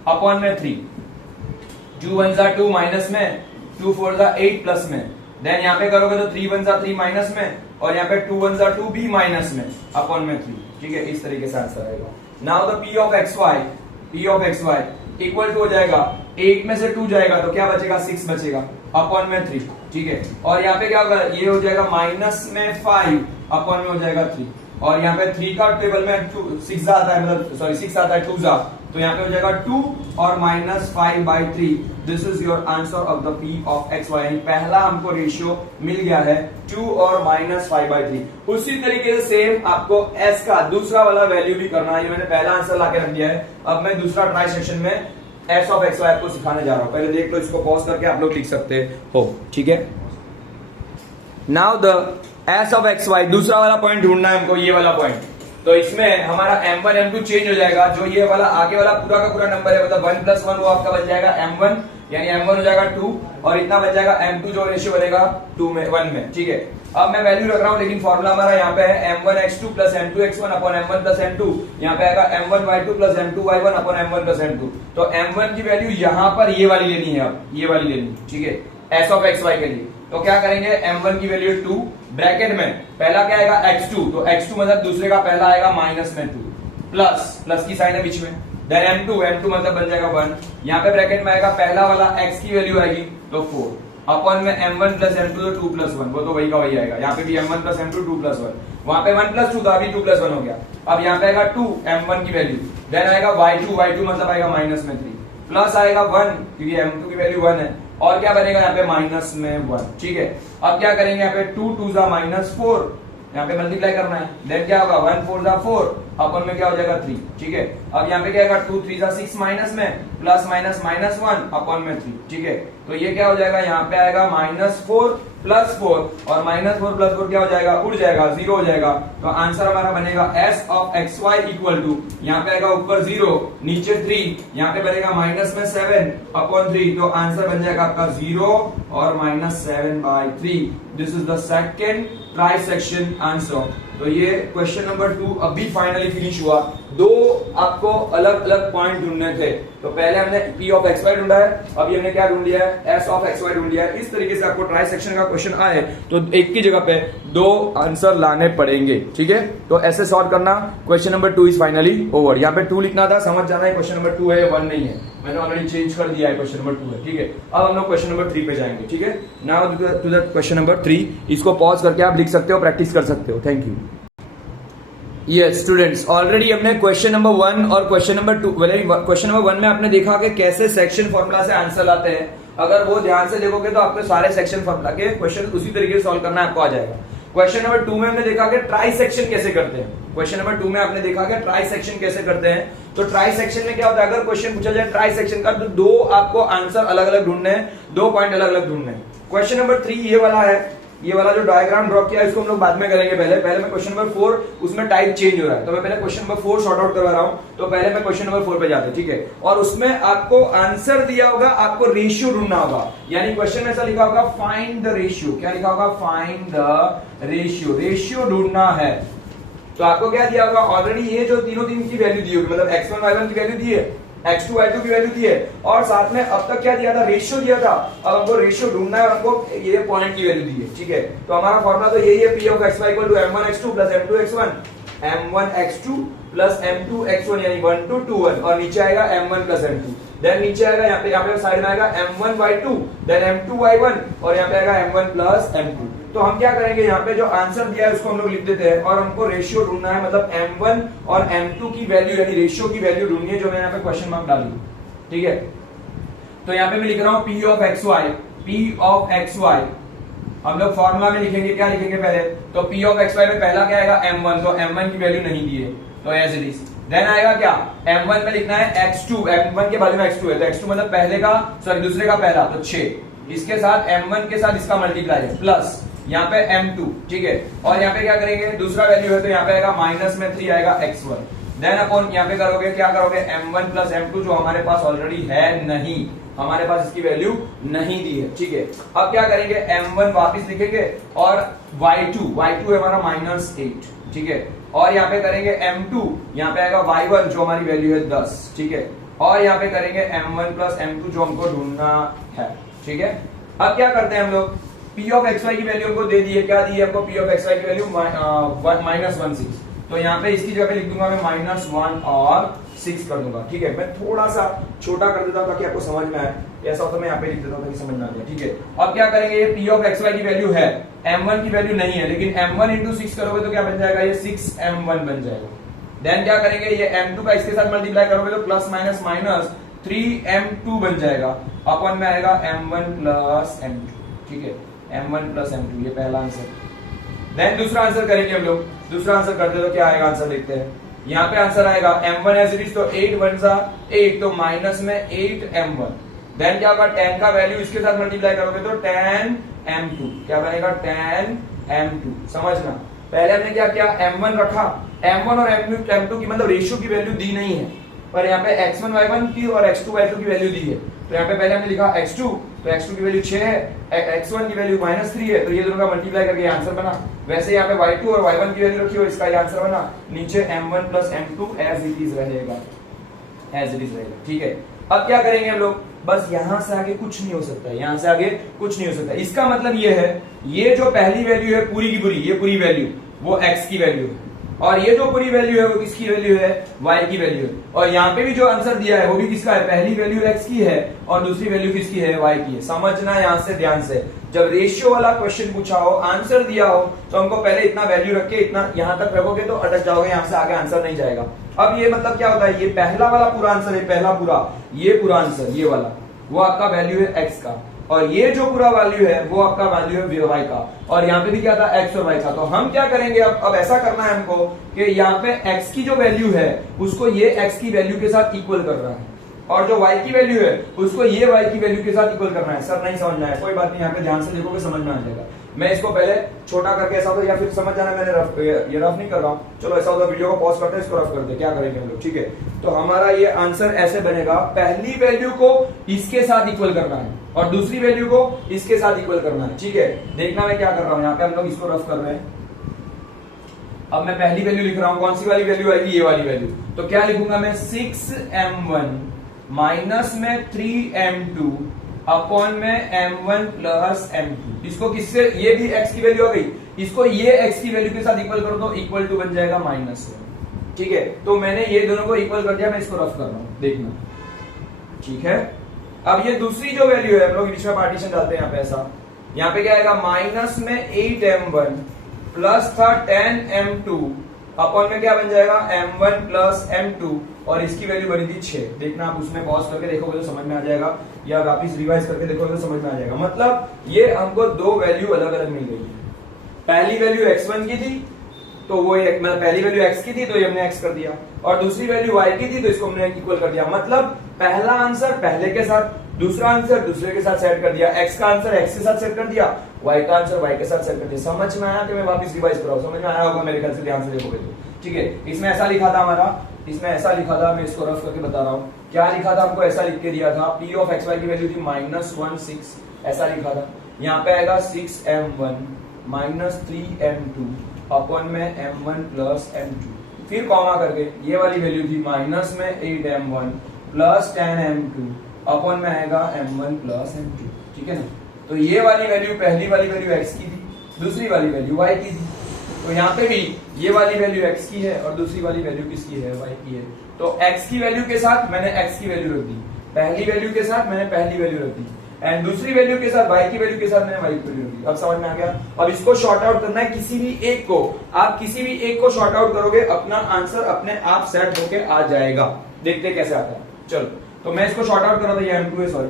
अपॉन में 3, 2 1 2 माइनस में, 2 4 8 प्लस में, देन यहाँ पे करोगे तो 3 1 3 माइनस में, और यहाँ पे 2 1 2 भी माइनस में, अपॉन में 3, ठीक है। इस तरीके से आंसर आएगा। Now the p of xy equal to हो जाएगा 8 में से 2 जाएगा तो क्या बचेगा 6 बचेगा, अपॉन में 3, ठीक है। और यहाँ पे क्या होगा, ये हो जाएगा माइनस में 5, अपॉन में हो जाएगा 3, और यहाँ पे 3 का टेबल में 6 आता है, मतलब सॉरी 6 आता है 2 जा, तो यहाँ पे हो जाएगा 2 और -5/3। This is your answer of the p of xy। पहला हमको रेशियो मिल गया है 2 और -5/3। उसी तरीके से सेम आपको s का दूसरा वाला वैल्यू भी करना है। ये मैंने पहला आंसर लाके रख दिया है। अब मैं दूसरा ट्राई सेक्शन में s ऑफ xy आपको सिखाने जा रहा हूं। पहले देख लो, इसको पॉज करके आप लोग लिख सकते हो, ठीक है। Now the s of xy, दूसरा वाला पॉइंट ढूंढना है हमको, ये वाला पॉइंट। तो इसमें हमारा m1 m2 चेंज हो जाएगा, जो ये वाला आगे वाला पूरा का पूरा नंबर है, मतलब 1 + 1 वो आपका बन जाएगा m1, यानी m1 हो जाएगा 2, और इतना बच जाएगा m2 जो रेशियो बनेगा 1 में, ठीक है। अब मैं वैल्यू रख रहा हूं, लेकिन फॉर्मूला हमारा यहाँ पे है m1 x2 + m2 x1 upon m1 + m2, यहाँ पे आएगा m1 y2 + m2 y1 upon m1 + m2। तो m1 की वैल्यू यहाँ पर ये वाली लेनी है, अब ये वाली लेनी है, ठीक है, s ऑफ xy के लिए। तो क्या करेंगे, m1 की वैल्यू 2, ब्रैकेट में पहला क्या आएगा x2, तो x2 मतलब दूसरे का पहला आएगा -2, प्लस की साइन है बीच में, देन m2 मतलब बन जाएगा 1, यहाँ पे ब्रैकेट में आएगा पहला वाला x की वैल्यू आएगी तो 4, अपॉन में m1 + m2 तो 2 + 1, वो तो वही का वही आएगा। यहाँ पे भी m1 + m2 2 + 1, वहां पे 1 + 2 था, अभी 2 + 1 हो गया। अब यहाँ पे आएगा 2 m1 की वैल्यू, देन आएगा y2 मतलब आएगा -3, प्लस आएगा 1 क्योंकि m2 की वैल्यू 1 है, और क्या बनेगा यहाँ पे -1, ठीक है। अब क्या करेंगे, यहाँ पे 2 2 4, यहाँ पे मल्टीप्लाई करना है, देन क्या होगा 1 4 4, अपन में क्या हो जाएगा 3, ठीक है। अब यहाँ पे क्या आएगा 2 3 6 माइनस में, प्लस -1 अपन में 3, ठीक है। तो ये क्या हो जाएगा, यहाँ पे आएगा -4 + 4, और -4 + 4 क्या हो जाएगा, उड़ जाएगा, 0 हो जाएगा। तो आंसर हमारा बनेगा s of xy equal to, यहाँ पे आएगा ऊपर 0 नीचे 3, यहाँ पे बनेगा -7 अपॉन 3, तो आंसर बन जाएगा आपका 0 और -7/3। This is the second try section answer. तो ये क्वेश्चन नंबर 2 अभी फाइनली फिनिश हुआ। दो आपको अलग अलग पॉइंट ढूंढने थे, तो पहले हमने P ऑफ एक्स वाई ढूंढा है, अभी हमने क्या ढूंढ लिया है, S ऑफ एक्स वाई ढूंढ लिया है। इस तरीके से आपको ट्राई सेक्शन का क्वेश्चन आए तो एक की जगह पे दो आंसर लाने पड़ेंगे, ठीक है। तो ऐसे सॉल्व करना। Question number 2 is finally over. यहाँ पे 2 लिखना था, समझ जाना है क्वेश्चन नंबर 2 है, 1 नहीं है, मैंने ऑलरेडी चेंज कर दिया है, क्वेश्चन नंबर 2 है, ठीक है। अब हम लोग क्वेश्चन नंबर 3 पे जाएंगे, ठीक है। Now to the question number 3, इसको पॉज करके आप लिख सकते हो, प्रैक्टिस कर सकते हो। Thank you. Yes students, already हमने क्वेश्चन नंबर 1 और क्वेश्चन नंबर 2, क्वेश्चन नंबर 1 में आपने देखा कि कैसे सेक्शन फॉर्मूला से आंसर आते हैं। अगर वो ध्यान से देखोगे तो आपको सारे सेक्शन फॉर्मूला के क्वेश्चन उसी तरीके से सॉल्व करना आपको आ जाएगा। क्वेश्चन नंबर 2 में हमने देखा कि ट्राई सेक्शन कैसे करते हैं। क्वेश्चन नंबर 2 में आपने देखा कि ट्राई सेक्शन कैसे करते हैं। तो ट्राई सेक्शन में क्या होता है, अगर क्वेश्चन पूछा जाए ट्राई सेक्शन का, तो दो आपको आंसर अलग अलग ढूंढने हैं, दो पॉइंट अलग अलग ढूंढने हैं। क्वेश्चन नंबर 3 ये वाला है, ये वाला जो डायग्राम ड्रॉ किया है इसको हम लोग बाद में करेंगे। पहले मैं क्वेश्चन नंबर 4, उसमें टाइप चेंज हो रहा है, तो मैं पहले क्वेश्चन नंबर 4 सॉर्ट आउट करवा रहा हूं। तो पहले मैं क्वेश्चन नंबर 4 पे जाते हैं, ठीक है। और उसमें आपको आंसर दिया होगा, आपको रेशियो ढूंढना होगा। यानी क्वेश्चन में ऐसा लिखा होगा फाइंड द रेशियो। क्या लिखा होगा, फाइंड द रेशियो, रेशियो ढूंढना है। तो आपको क्या दिया होगा, ऑलरेडी ये जो तीनों की वैल्यू दी होगी, मतलब x1 y1 की वैल्यू दी है, x2 y2 की वैल्यू दी है, और साथ में अब तक क्या दिया था, रेशियो दिया था। अब हमको रेशियो ढूंढना है और हमको ये पॉइंट की वैल्यू दी है, ठीक है। तो हमारा फॉर्मूला तो यही है, P of x y equal to m1x2 plus m2x1, m1x2 plus m2x1, यानी 1 to 2 1, और नीचे आएगा m1 प्लस m2। देन नीचे आएगा यहाँ पे साइड में आएगा m1y2, देन m2y1, और यहाँ पे आएगा m1 प्लस m2। तो हम क्या करेंगे, यहाँ पे जो आंसर दिया है उसको हम लोग लिख देते हैं, और हमको रेशियो ढूंढना है, मतलब m1 और m2 की वैल्यू, यानी रेशियो की वैल्यू ढूंढनी है, जो मैंने यहाँ पे क्वेश्चन मार्क डाली, ठीक है। तो यहाँ पे मैं लिख रहा हूँ P of x y, P of x y हम लोग फॉर्मूला में लिखेंगे, क्या लिखेंगे पहले, तो P ऑफ एक्स वाई में पहला क्या आएगा, m1, तो m1 की वैल्यू नहीं दी है, तो एज इट इज। देन आएगा क्या, m1 में लिखना है x2, m1 के बाजू में x2 है, तो x2 मतलब पहले का, सॉरी दूसरे का पहला, तो 6, इसके साथ m1 के साथ इसका मल्टीप्लाई है, प्लस यहाँ पे m2, ठीक है। और यहाँ पे क्या करेंगे, दूसरा वैल्यू है तो यहाँ पे आएगा माइनस में 3 आएगा x1, देन अपॉन यहाँ पे करोगे, क्या करोगे, m1 प्लस m2, जो हमारे पास ऑलरेडी है नहीं, हमारे पास इसकी वैल्यू नहीं दी है, ठीक है। अब क्या करेंगे, m1 वापस लिखेंगे, और y2 है हमारा -8, ठीक है। और यहाँ पे करेंगे m2, यहाँ पे आएगा y1 जो हमारी वैल्यू है 10, ठीक है। और यहाँ पे करेंगे m1 प्लस m2 जो हमको ढूंढना है, ठीक है। अब क्या करते हैं हम लोग, P ऑफ एक्स वाई की वैल्यू हमको दे दी है, क्या दी है आपको, P ऑफ एक्स वाई की वैल्यू -16, तो यहाँ पे इसकी जगह पे लिख दूंगा मैं -1 और 6 कर दूंगा, ठीक है। मैं थोड़ा सा छोटा कर देता हूँ ताकि आपको समझ में आए, ऐसा हो तो मैं यहाँ पे लिख देता हूँ ताकि समझ में आ जाए, ठीक है। अब क्या करेंगे, ये P ऑफ एक्स वाई की वैल्यू है, m1 की वैल्यू नहीं है, लेकिन m1 इंटू 6 करोगे तो क्या बन जाएगा, ये 6m1 बन जाएगा। देन क्या करेंगे, ये m2 का इसके साथ मल्टीप्लाई करोगे तो प्लस माइनस माइनस 3m2 बन जाएगा, अपन में आएगा m1 प्लस m2, ठीक है, m1 प्लस m2, ये पहला आंसर। देन दूसरा आंसर करेंगे हम लोग, दूसरा आंसर करते तो क्या आएगा, आंसर देखते हैं। यहाँ पे आंसर आएगा m1 एज इट इज, तो 8 1 सा 8, तो माइनस में 8m1। देन क्या होगा, 10 का वैल्यू इसके साथ मल्टीप्लाई करोगे तो 10m2, क्या बनेगा, 10m2। समझना, पहले हमने क्या किया, m1 रखा, m1 और m2 की मतलब रेशियो की वैल्यू दी नहीं है, पर यहाँ पे x1 y1 की और x2 y2 की वैल्यू दी है। तो यहाँ पे पहले हमने लिखा x2, तो x2 की वैल्यू 6 है, x1 की वैल्यू -3 है, तो ये दोनों का मल्टीप्लाई करके आंसर बना। वैसे यहाँ पे y2 और y1 की वैल्यू रखी हो, इसका ये आंसर बना। नीचे m1 plus m2 as it is रहेगा, एज इट इज रहेगा, ठीक है। अब क्या करेंगे हम लोग, बस यहां से आगे कुछ नहीं हो सकता है, यहां से आगे कुछ नहीं हो सकता। इसका मतलब ये है, ये जो पहली वैल्यू है पूरी की पूरी, ये पूरी वैल्यू वो x की वैल्यू है, और ये जो पूरी वैल्यू है वो किसकी वैल्यू है, y की वैल्यू है। और यहाँ पे भी जो आंसर दिया है वो भी किसका है, पहली वैल्यू x की है और दूसरी वैल्यू किसकी है, y की है। समझना यहाँ से ध्यान से, जब रेशियो वाला क्वेश्चन पूछा हो, आंसर दिया हो, तो हमको पहले इतना वैल्यू रख के इतना यहाँ तक रखोगे तो अटक जाओगे, यहाँ से आगे आंसर नहीं जाएगा। अब ये मतलब क्या होता है, ये पहला वाला पूरा आंसर है, पहला पूरा, ये पूरा आंसर, ये वाला वो आपका वैल्यू है x का, और ये जो पूरा वैल्यू है वो आपका वैल्यू है y का, और यहाँ पे भी क्या था, x और y का। तो हम क्या करेंगे, अब ऐसा करना है हमको कि यहाँ पे x की जो वैल्यू है उसको ये x की वैल्यू के साथ इक्वल कर रहा है, और जो y की वैल्यू है उसको ये y की वैल्यू के साथ इक्वल करना है। सर नहीं समझना है, कोई बात नहीं, यहाँ पे ध्यान से देखोगे समझ में आ जाएगा। मैं इसको पहले छोटा करके ऐसा हो, या फिर समझ जाना मैंने ये रफ नहीं कर रहा हूँ। चलो ऐसा होता, वीडियो को पॉज करते हैं, इसको रफ करते हैं, क्या करेंगे हम लोग, ठीक है। तो हमारा ये आंसर ऐसे बनेगा, पहली वैल्यू को इसके साथ इक्वल करना है और दूसरी वैल्यू को इसके साथ इक्वल करना है, ठीक है। देखना मैं क्या कर रहा हूँ, यहाँ पे हम लोग इसको रफ कर रहे हैं, अब मैं पहली वैल्यू लिख रहा हूं, कौन सी वाली वैल्यू आएगी, ये वाली वैल्यू। तो क्या लिखूंगा मैं, 6m1 माइनस में 3m2 अपॉन में m1 प्लस m2। इसको किससे, ये भी x की वैल्यू आ गई, इसको ये x की वैल्यू के साथ इक्वल करो तो इक्वल टू बन जाएगा -1। ठीक है, तो मैंने ये दोनों को इक्वल कर दिया, मैं इसको रफ कर रहा हूं, देखना। ठीक है, अब ये दूसरी जो वैल्यू है, हम लोग बीच में पार्टीशन डालते हैं यहाँ पे, ऐसा यहाँ पे क्या आएगा, माइनस में 8m1 प्लस था 10m2 अपॉन में क्या बन जाएगा, m1 प्लस m2, और इसकी वैल्यू बनी थी 6। देखना आप उसमें पॉज करके देखोगे तो समझ में आ जाएगा, या वापिस रिवाइज करके देखोगे तो समझ में आ जाएगा। मतलब ये हमको दो वैल्यू अलग अलग मिल गई है। पहली वैल्यू x1 की थी तो वो एक, मतलब पहली वैल्यू x की थी तो ये हमने x कर दिया, और दूसरी वैल्यू y की थी तो इसको हमने इक्वल कर दिया। मतलब पहला आंसर पहले के साथ, दूसरा आंसर दूसरे के साथ सेट कर दिया, x का आंसर x के साथ सेट कर दिया, y का आंसर y के साथ सेट कर दिया। समझ में आया कि मैं वापस रिवाइज कर रहा हूं, समझ में आया होगा मेरे ख्याल से, ध्यान से देखोगे तो। ठीक है, इसमें ऐसा लिखा था हमारा, इसमें ऐसा लिखा था, मैं इसको रफ करके बता रहा हूँ। क्या लिखा था, हमको ऐसा लिख के दिया था, p ऑफ xy की वैल्यू थी -1 6, ऐसा लिखा था। यहाँ पे आएगा 6m1 माइनस 3m2 अपॉन में m1 प्लस m2, फिर कॉमा करके ये वाली वैल्यू थी माइनस में 8m1 प्लस 10m2 अपॉन में आएगा m1 प्लस m2। ठीक है ना, तो ये वाली वैल्यू, पहली वाली वैल्यू x की थी, दूसरी वाली वैल्यू y की थी। तो यहाँ पे भी ये वाली वैल्यू x की है और दूसरी वाली वैल्यू किसकी है, y की है। तो x की वैल्यू के साथ मैंने x की वैल्यू रख दी, पहली वैल्यू के साथ मैंने पहली वैल्यू रख दी, एंड दूसरी वैल्यू के साथ y की वैल्यू के साथ मैंने y की वैल्यू रख दी। अब समझ में आ गया। अब इसको शॉर्ट आउट करना है, किसी भी एक को, आप किसी भी एक को शॉर्ट आउट करोगे, अपना आंसर अपने आप सेट होके आ जाएगा। देखते कैसे आता है। चलो, तो मैं इसको शॉर्ट आउट कर रहा था, ये m2 है, सॉरी।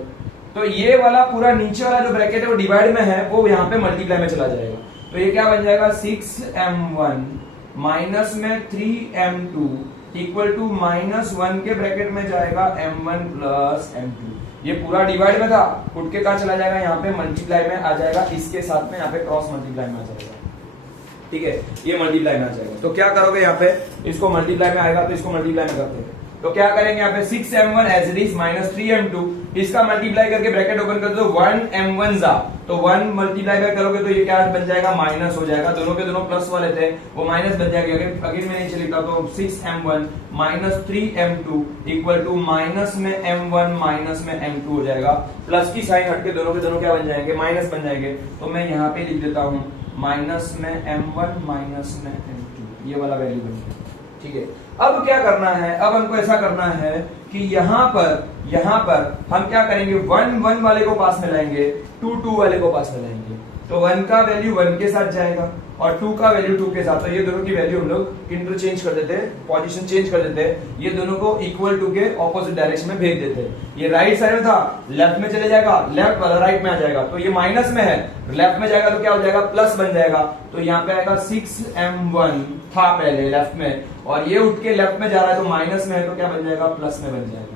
तो ये वाला पूरा नीचे वाला जो ब्रैकेट है वो डिवाइड में है, वो यहाँ पे मल्टीप्लाई में चला जाएगा। तो ये क्या बन जाएगा, 6m1 माइनस में 3m2 इक्वल टू -1 के ब्रैकेट में जाएगा m1 प्लस m2। ये पूरा डिवाइड में था, उठ के कहा चला जाएगा, यहाँ पे मल्टीप्लाई में आ जाएगा, इसके साथ में यहाँ पे क्रॉस मल्टीप्लाई में आ जाएगा। ठीक है, ये मल्टीप्लाई में आ जाएगा। तो क्या करोगे, यहाँ पे इसको मल्टीप्लाई में आएगा तो इसको मल्टीप्लाई में करते हैं। तो क्या करेंगे, यहाँ पे 6m1 as it is minus 3m2, इसका मल्टीप्लाई करके ब्रैकेट ओपन कर दो, 1m1 जा, तो 1 मल्टीप्लाई करोगे तो ये क्या बन जाएगा, माइनस हो जाएगा। दोनों के दोनों प्लस वाले थे, वो माइनस बन जाएगा। अगेन मैं नीचे लिखता तो 6m1 minus 3m2 equal to minus में m1 माइनस में m2 हो जाएगा। प्लस की साइन हटके दोनों के दोनों क्या बन जाएंगे, माइनस बन जाएंगे। तो मैं यहाँ पे लिख देता हूँ माइनस में m1 माइनस में m2, ये वाला वैल्यू बन जाएगा। ठीक है, अब क्या करना है, अब हमको ऐसा करना है कि यहाँ पर हम क्या करेंगे, 1 1 वाले को पास में लाएंगे, 2 2 वाले को पास में लाएंगे। तो 1 का वैल्यू 1 के साथ जाएगा और 2 का वैल्यू 2 के साथ। तो ये दोनों की वैल्यू हम लोग इंटरचेंज कर देते हैं, पोजीशन चेंज कर देते हैं, ये दोनों को इक्वल टू के ऑपोजिट डायरेक्शन में भेज देते हैं। ये राइट साइड में था, लेफ्ट में चले जाएगा, लेफ्ट वाला राइट में आ जाएगा। तो ये माइनस में है, लेफ्ट में जाएगा तो क्या हो जाएगा, प्लस बन जाएगा। तो यहाँ पे आएगा 6m1 था पहले लेफ्ट में, और ये उठ के लेफ्ट में जा रहा है तो माइनस में है, तो क्या बन जाएगा, प्लस में बन जाएगा।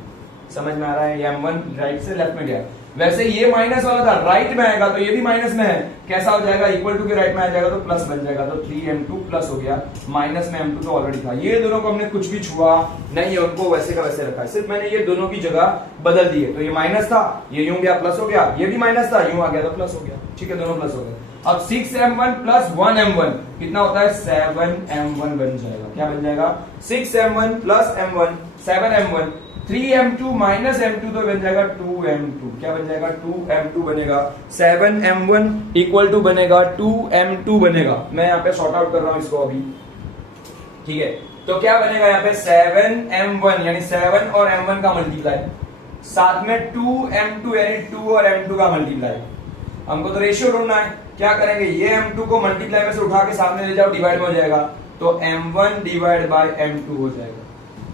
समझ में आ रहा है, ये m1 राइट से लेफ्ट में गया। वैसे ये माइनस वाला था, राइट में आएगा तो ये भी माइनस में है, कैसा हो जाएगा, इक्वल टू के राइट में आ जाएगा तो प्लस बन जाएगा। तो 3m2 प्लस हो गया, माइनस में m2 तो ऑलरेडी था। ये दोनों को हमने कुछ भी छुआ नहीं है, उनको वैसे का वैसे रखा है, सिर्फ मैंने ये दोनों की जगह बदल दी है। तो ये माइनस था, ये यूं गया प्लस हो गया, ये भी माइनस था, यूं आ गया तो प्लस हो गया। ठीक है, दोनों प्लस हो गए। अब 6m1 प्लस 1m1 कितना होता है, 7m1 बन जाएगा। क्या बन जाएगा, 6m1 plus m1 7m1, 3m2 minus m2 तो बन जाएगा 2m2। क्या बन जाएगा, 2m2 बनेगा। 7m1 इक्वल टू बनेगा 2m2 बनेगा। मैं यहाँ पे शॉर्ट आउट कर रहा हूं इसको अभी। ठीक है, तो क्या बनेगा यहाँ पे, 7m1 यानी 7 और m1 का मल्टीप्लाई, साथ में 2m2 यानी 2 और m2 का मल्टीप्लाई। हमको तो रेशियो ढूंढना है, क्या करेंगे, ये m2 को मल्टीप्लाई में से उठा के सामने ले जाओ, डिवाइड में हो जाएगा, तो m1 डिवाइड बाय m2 हो जाएगा।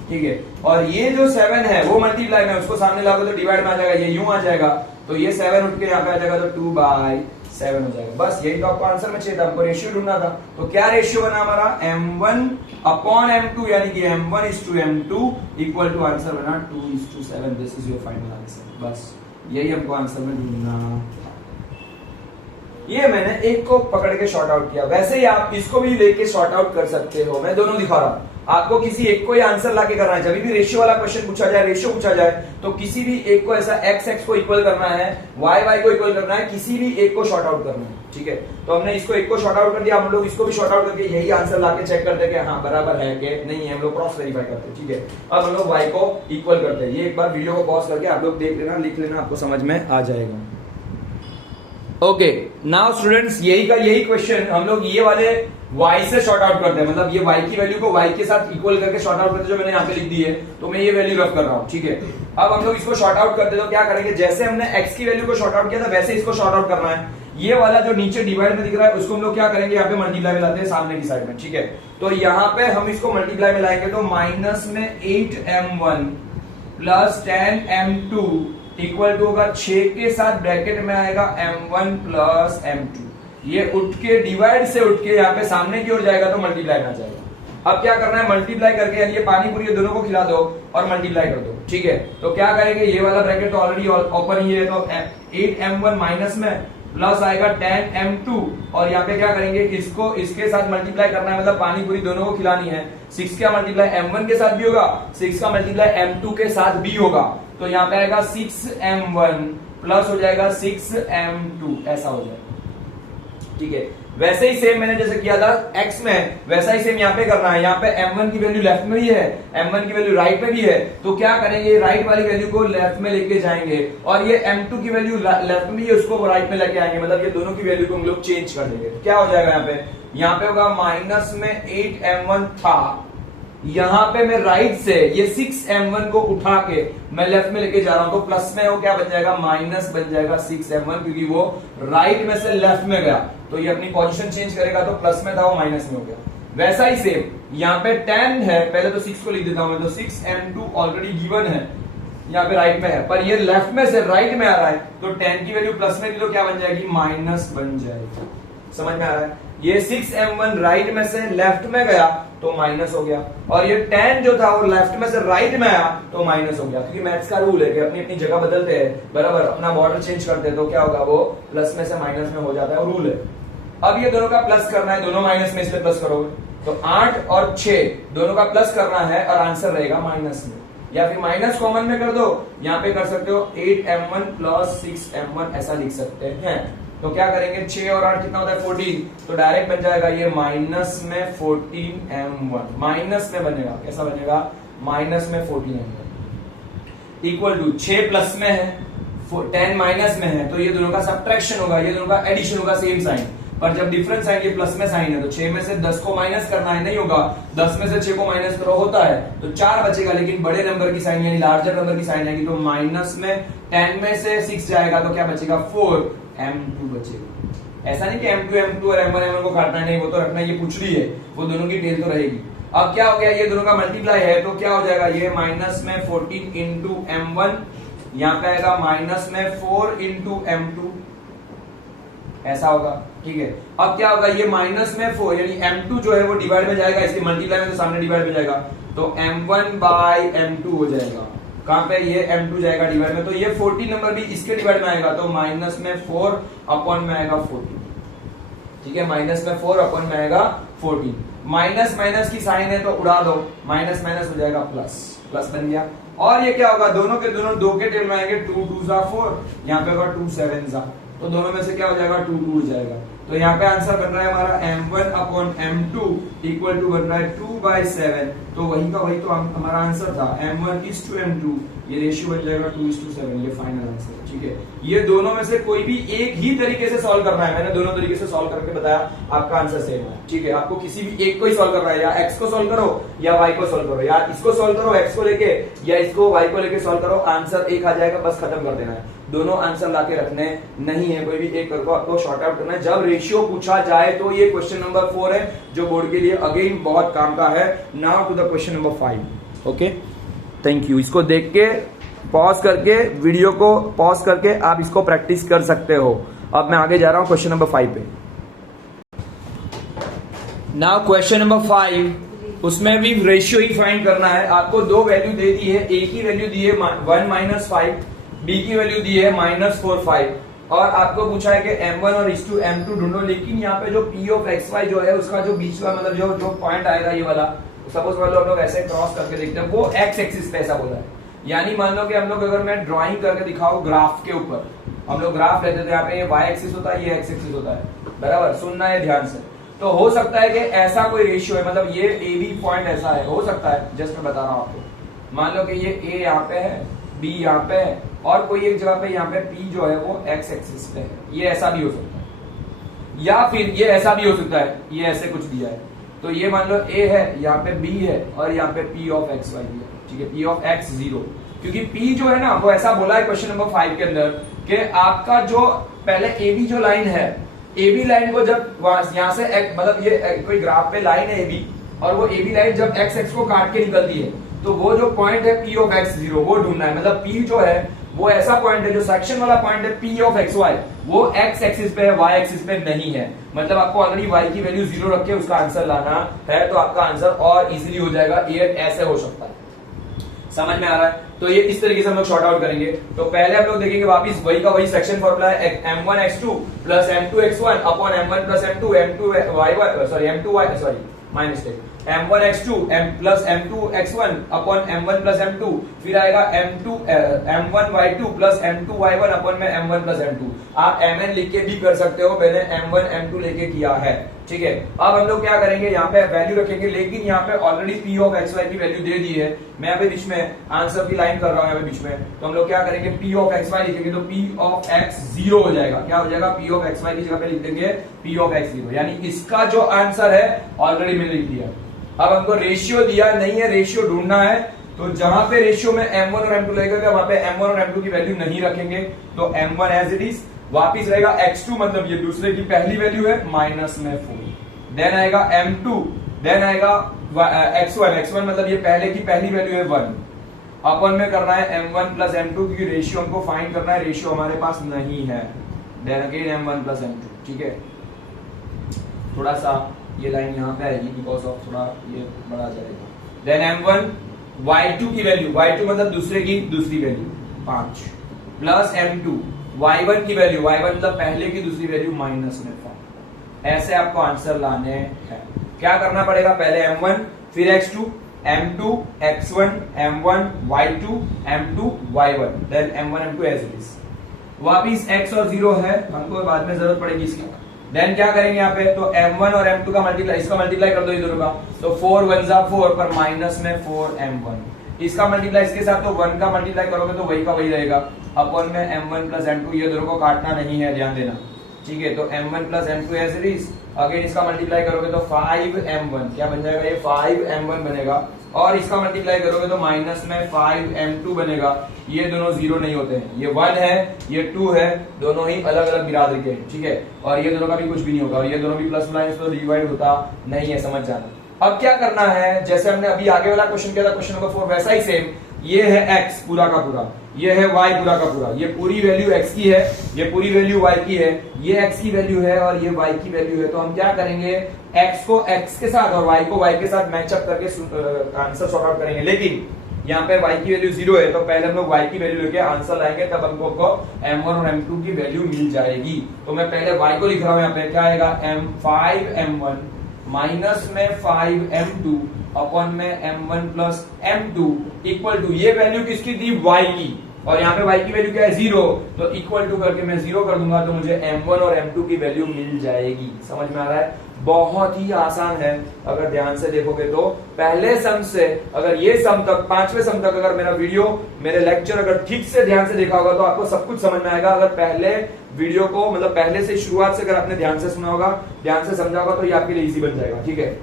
ठीक है, और ये जो 7 है वो मल्टीप्लाई में, उसको सामने लाओगे तो डिवाइड में आ जाएगा, ये यूं आ जाएगा, तो ये 7 उठ के यहाँ पे आ जाएगा तो 2/7 हो जाएगा। बस यही तो आपको आंसर में चाहिए था, हमको रेशियो ढूंढना था। तो क्या रेशियो बना हमारा, m1 अपॉन m2 यानी कि m1:m2 इक्वल टू आंसर बना 2:7। This is your final answer. बस यही हमको आंसर में ढूंढना। ये मैंने एक को पकड़ के शॉर्ट आउट किया, वैसे ही आप इसको भी लेके शॉर्ट आउट कर सकते हो। मैं दोनों दिखा रहा हूं, आपको किसी एक को ही आंसर लाके करना है। जब भी रेशियो वाला क्वेश्चन पूछा जाए, रेशियो पूछा जाए, तो किसी भी एक को ऐसा एक्स एक्स को इक्वल करना है, वाई वाई को इक्वल करना है, किसी भी एक को शॉर्ट आउट करना है। ठीक है, तो हमने इसको एक को शॉर्ट आउट कर दिया, हम लोग इसको भी शॉर्ट आउट करके यही आंसर लाके चेक करते हैं कि हाँ बराबर है कि नहीं है, हम लोग क्रॉस वेरीफाई करते हैं। ठीक है, अब हम लोग वाई को इक्वल करते हैं। ये एक बार वीडियो को पॉज करके आप लोग देख लेना, लिख लेना, आपको समझ में आ जाएगा। ओके, नाउ स्टूडेंट्स, यही क्वेश्चन हम लोग ये वाले y से शॉर्ट आउट करते हैं, मतलब ये y की वैल्यू को y के साथ इक्वल करके शॉर्ट आउट करते हैं, जो मैंने यहाँ पे लिख दी है, तो मैं ये वैल्यू रफ कर रहा हूँ। ठीक है, अब हम लोग इसको शॉर्ट आउट करते हैं, तो क्या करेंगे, जैसे हमने x की वैल्यू को शॉर्ट आउट किया था वैसे इसको शॉर्ट आउट करना है। ये वाला जो नीचे डिवाइड में दिख रहा है उसको हम लोग क्या करेंगे, यहाँ पे मल्टीप्लाई में लाते हैं सामने की साइड में। ठीक है, तो यहाँ पे हम इसको मल्टीप्लाई में लाएंगे, तो माइनस में 8m1 plus 10m2 equal to होगा 6 के साथ ब्रैकेट में आएगा m1 प्लस m2। ये उठ के डिवाइड से उठ के यहाँ पे सामने की ओर जाएगा तो मल्टीप्लाई में आ जाएगा। अब क्या करना है, मल्टीप्लाई करके यानी ये पानी पूरी दोनों को खिला दो और मल्टीप्लाई कर दो। ठीक है, तो क्या करेंगे, ये वाला ब्रैकेट तो ऑलरेडी ओपन ही है, तो 8m1 माइनस में प्लस आएगा 10m2 और यहाँ पे क्या करेंगे, इसको इसके साथ मल्टीप्लाई करना है, मतलब पानी पूरी दोनों को खिलानी है। 6 का मल्टीप्लाई m1 के साथ भी होगा, 6 का मल्टीप्लाई m2 के साथ भी होगा, तो यहाँ पे आएगा 6m1 प्लस हो जाएगा 6m2, ऐसा हो जाएगा। ठीक है, वैसे ही सेम मैंने जैसे किया था x में, वैसा ही सेम यहाँ पे करना है। यहाँ पे m1 की वैल्यू लेफ्ट में भी है, m1 की वैल्यू राइट में भी है, तो क्या करेंगे, राइट वाली वैल्यू को लेफ्ट में लेके जाएंगे और ये m2 की वैल्यू लेफ्ट में भी है, उसको राइट में लेके आएंगे, मतलब ये दोनों की वैल्यू को हम लोग चेंज कर देंगे। तो क्या हो जाएगा, यहाँ पे होगा माइनस में 8m1 था, यहाँ पे मैं राइट से ये 6m1 को उठा के मैं लेफ्ट में लेके जा रहा हूं, तो प्लस में वो क्या बन जाएगा, माइनस बन जाएगा 6m1, क्योंकि वो राइट में से लेफ्ट में गया, तो ये अपनी पोजीशन चेंज करेगा, तो प्लस में था वो माइनस में हो गया। वैसा ही सेम यहाँ पे 10 है, पहले तो 6 को लिख देता हूं मैं, तो 6m2 ऑलरेडी गिवन है, यहाँ पे राइट में है, पर ये लेफ्ट में से राइट में आ रहा है, तो 10 की वैल्यू प्लस में थी तो क्या बन जाएगी, माइनस बन जाएगी। समझ में आ रहा है, ये 6m1 राइट में से लेफ्ट में गया तो माइनस हो गया, और ये 10 जो था वो लेफ्ट में से राइट में आया तो माइनस हो गया, क्योंकि मैथ्स का रूल है कि अपनी अपनी जगह बदलते हैं, बराबर अपना बॉर्डर चेंज करते हैं, तो क्या होगा, वो प्लस में से माइनस में हो जाता है, रूल है। अब ये दोनों का प्लस करना है, दोनों माइनस में, इसलिए प्लस करोगे, तो 8 और 6 दोनों का प्लस करना है और आंसर रहेगा माइनस में, या फिर माइनस कॉमन में कर दो, यहाँ पे कर सकते हो 8m1 प्लस 6m1 ऐसा लिख सकते हैं। तो क्या करेंगे, 6 और 8 कितना होता है, 14, तो डायरेक्ट बन जाएगा ये माइनस में 14m1, माइनस में बनेगा, कैसा बनेगा, माइनस में 14m1 इक्वल टू 6 प्लस में है, 10 माइनस में है, तो ये दोनों का सब्ट्रैक्शन होगा, ये दोनों का एडिशन होगा, सेम साइन, पर जब डिफरेंस आएंगे प्लस में साइन है, तो 6 में से 10 को माइनस करना है, नहीं होगा, 10 में से 6 को माइनस करो होता है, तो 4 बचेगा, लेकिन बड़े नंबर की साइन यानी लार्जर नंबर की साइन आएगी, तो माइनस में 10 में से 6 जाएगा, तो क्या बचेगा, 4m2 बचेगा। ऐसा नहीं कि m2 m2 और m1 m1 को काटना नहीं, वो तो रखना, ये पूछ रही है, वो दोनों की टेल तो रहेगी। अब क्या हो गया, ये दोनों का मल्टीप्लाई है, तो क्या हो जाएगा, ये माइनस में 14 इंटू m1, यहाँ पे आएगा माइनस में 4 इंटू m2, ऐसा होगा। ठीक है, अब क्या होगा, ये माइनस में 4 यानी m2 जो है वो डिवाइड में जाएगा, इसके मल्टीप्लाई में तो सामने डिवाइड में जाएगा, तो m1 बाई m2 हो जाएगा, कहां पे, ये m2 जाएगा डिवाइड में, तो ये 14 नंबर भी इसके डिवाइड में आएगा, तो माइनस में 4 अपॉन में आएगा 14। ठीक है, माइनस में 4 अपॉन में आएगा 14, माइनस माइनस की साइन है तो उड़ा दो, माइनस माइनस हो जाएगा प्लस, प्लस बन गया। और ये क्या होगा, दोनों के दोनों 2 के टेल में आएंगे, 2 2 जा 4, यहाँ पे होगा 2 7 जा, तो दोनों में से क्या हो जाएगा, 2 2 हो जाएगा, तो यहाँ पे आंसर बन रहा है हमारा m1 upon m2 equal to बन रहा है 2/7, तो वही का वही तो हमारा आंसर था, m1:m2, ये रेशियो बन जाएगा 2:7, ये फाइनल आंसर है। ठीक है, ये दोनों में से कोई भी एक ही तरीके से सॉल्व करना है, मैंने दोनों तरीके से सॉल्व करके बताया, आपका आंसर सेम है। ठीक है, आपको किसी भी एक को ही सॉल्व करना है, या x को सॉल्व करो या y को सॉल्व करो, या इसको सॉल्व करो x को लेके या इसको y को लेके सॉल्व करो, आंसर एक आ जाएगा, बस खत्म कर देना है, दोनों आंसर लाके रखने नहीं है, कोई भी एक करके आपको शॉर्ट आउट करना है। जब रेशियो पूछा जाए तो ये क्वेश्चन नंबर 4 है, जो बोर्ड के लिए अगेन बहुत काम का है। Now to the question number 5। Okay, thank you. इसको देख के पॉज करके, वीडियो को पॉज करके आप इसको प्रैक्टिस कर सकते हो। अब मैं आगे जा रहा हूं क्वेश्चन नंबर 5 पे। नाउ क्वेश्चन नंबर 5, उसमें भी रेशियो ही फाइंड करना है। आपको दो वैल्यू दे दी है, ए की वैल्यू दी है 1 - 5, बी की वैल्यू दी है -4 5, और आपको पूछा है कि m1 और m2 ढूंढो। लेकिन यहाँ पे जो p ऑफ xy जो है उसका जो बीच का मतलब जो पॉइंट आएगा ये वाला, सपोज मान लो हम लोग ऐसे क्रॉस करके देखते हैं, वो एक्स एक्सिस पे ऐसा बोला है, यानी मान लो कि हम लोग अगर मैं ड्राइंग करके दिखाऊं ग्राफ के ऊपर, हम लोग ग्राफ लेते थे, यहाँ पे ये वाई एक्सिस होता है, ये एक्स एक्सिस होता है, बराबर, सुनना है ध्यान से। तो हो सकता है कि ऐसा कोई रेशियो है, मतलब ये ए बी पॉइंट ऐसा है, हो सकता है, जस्ट मैं बता रहा हूं आपको। मान लो कि ये ए यहाँ पे है, बी यहाँ पे है, और कोई एक जगह पे यहाँ पे पी जो है वो एक्स एक्सिस पे है, ये ऐसा भी हो सकता है, या फिर ये ऐसा भी हो सकता है, ये ऐसे कुछ दिया है, तो ये मान लो ए है, यहाँ पे बी है, और यहाँ पे पी ऑफ एक्स वाई है, ठीक है, पी ऑफ एक्स 0, क्योंकि पी जो है ना वो ऐसा बोला है क्वेश्चन नंबर 5 के अंदर कि आपका जो पहले ए बी जो लाइन है, ए बी लाइन को जब यहाँ से मतलब ये कोई ग्राफ पे लाइन है ए बी, और वो ए बी लाइन जब एक्स एक्स को काट के निकलती है, तो वो जो पॉइंट है पी ऑफ एक्स 0 वो ढूंढना है। मतलब पी जो है वो ऐसा पॉइंट है, जो सेक्शन वाला पॉइंट है पी ऑफ एक्स वाई, वो एक्स एक्सिस पे है, वाई एक्सिस पे नहीं है। मतलब आपको ऑलरेडी वाई की वैल्यू 0 रख के उसका आंसर लाना है, तो आपका आंसर और इजीली हो जाएगा। ये ऐसे हो सकता है, समझ में आ रहा है? तो ये इस तरीके से हम लोग शॉर्ट आउट करेंगे। तो पहले हम लोग देखेंगे वापिस वही का वही सेक्शन फॉर्मूला है, m1 x2 plus m2 x1 upon m1 plus m2 m2 y1 sorry m2 y sorry my mistake, m1 x2 m plus m2 x1 upon m1 plus m2, फिर आएगा m1 y2 plus m2 y1 upon में m1 plus m2। आप mn लिख के भी कर सकते हो, मैंने m1 m2 लेके किया है, ठीक है। अब हम लोग क्या करेंगे, यहाँ पे वैल्यू रखेंगे, लेकिन यहाँ पे already p of x y की वैल्यू दे दी है। मैं यहाँ पे बीच में आंसर की लाइन कर रहा हूँ यहाँ पे बीच में, तो हम लोग क्या करेंगे, p ऑफ x y लिखेंगे, तो p ऑफ x 0 हो जाएगा। क्या हो जाएगा, p ऑफ x y की जगह पे लिख देंगे p ऑफ x 0, यानी इसका जो आंसर है ऑलरेडी मैंने लिख दिया। अब हमको रेशियो दिया नहीं है, रेशियो ढूंढना है, तो जहां पे रेशियो में m1 और m2 लगेगा वहां पे m1 और m2 की वैल्यू नहीं रखेंगे, तो m1 एज इट इज, वापिस रहेगा x2 मतलब ये दूसरे की पहली वैल्यू है माइनस में 4, देन आएगा m2, देन आएगा x1 मतलब ये पहले की पहली वैल्यू है 1, अपन में करना है m1 प्लस m2 क्योंकि रेशियो हमको फाइंड करना है, रेशियो हमारे पास नहीं है, then again m1 plus m2, ठीक है। थोड़ा सा ये लाइन यहाँ पे आएगी बिकॉज ऑफ थोड़ा ये बड़ा जाएगा, देन m1 y2 की वैल्यू, y2 मतलब दूसरे की दूसरी वैल्यू 5 प्लस m2 y1 की वैल्यू, y1 मतलब पहले की दूसरी वैल्यू माइनस में 5। ऐसे आपको आंसर लाने हैं। क्या करना पड़ेगा, पहले m1 फिर x2 m2 x1 m1 y2 m2 y1 then m1 m2 as it is. वापिस x और 0 है, हमको बाद में जरूरत पड़ेगी इसकी। देन क्या करेंगे यहाँ पे, तो m1 और m2 का मल्टीप्लाई, इसका मल्टीप्लाई कर दो ये दोनों का, तो 4 1 4 पर माइनस में 4 m1, इसका मल्टीप्लाई इसके साथ, तो 1 का मल्टीप्लाई करोगे तो वही का वही रहेगा, अपॉन में m1 प्लस m2, ये दोनों को काटना नहीं है, ध्यान देना, ठीक है। तो m1 plus m2 as it is, again इसका मल्टीप्लाई करोगे तो 5m1, क्या बन जाएगा, ये 5m1 बनेगा, और इसका मल्टीप्लाई करोगे तो माइनस में 5m2 बनेगा। ये दोनों 0 नहीं होते हैं, ये 1 है ये 2 है, दोनों ही अलग अलग बिरादरी के, ठीक है, और ये दोनों का भी कुछ भी नहीं होगा, और ये दोनों भी प्लस माइनस तो डिवाइड होता नहीं है, समझ जाना। अब क्या करना है, जैसे हमने अभी आगे वाला क्वेश्चन किया था क्वेश्चन नंबर 4, वैसा ही सेम, ये है x पूरा का पूरा, ये है y पूरा का पूरा, ये पूरी वैल्यू x की है, ये पूरी वैल्यू y की है, ये x की वैल्यू है और ये y की वैल्यू है। तो हम क्या करेंगे, x को x के साथ और y को y के साथ मैच अप करके आंसर सॉर्ट आउट करेंगे। लेकिन यहाँ पे y की वैल्यू 0 है, तो पहले हम लोग y की वैल्यू लेके आंसर लाएंगे, तब हमको m1 और m2 की वैल्यू मिल जाएगी। तो मैं पहले y को लिख रहा हूँ यहाँ पे, क्या आएगा, m5m1 माइनस में 5m2 अपॉन में m1 plus m2 equal to, ये वैल्यू किसकी थी, y की, और यहाँ पे y की वैल्यू क्या है 0, तो इक्वल टू करके मैं 0 कर दूंगा, तो मुझे m1 और m2 की वैल्यू मिल जाएगी। समझ में आ रहा है, बहुत ही आसान है अगर ध्यान से देखोगे तो। पहले सम से अगर ये सम तक, 5वें सम तक अगर मेरा वीडियो, मेरे लेक्चर अगर ठीक से ध्यान से देखा होगा तो आपको सब कुछ समझ में आएगा। अगर पहले वीडियो को मतलब पहले से शुरुआत से अगर आपने ध्यान से सुना होगा, ध्यान से समझा होगा, तो ये आपके लिए इजी बन जाएगा, ठीक है।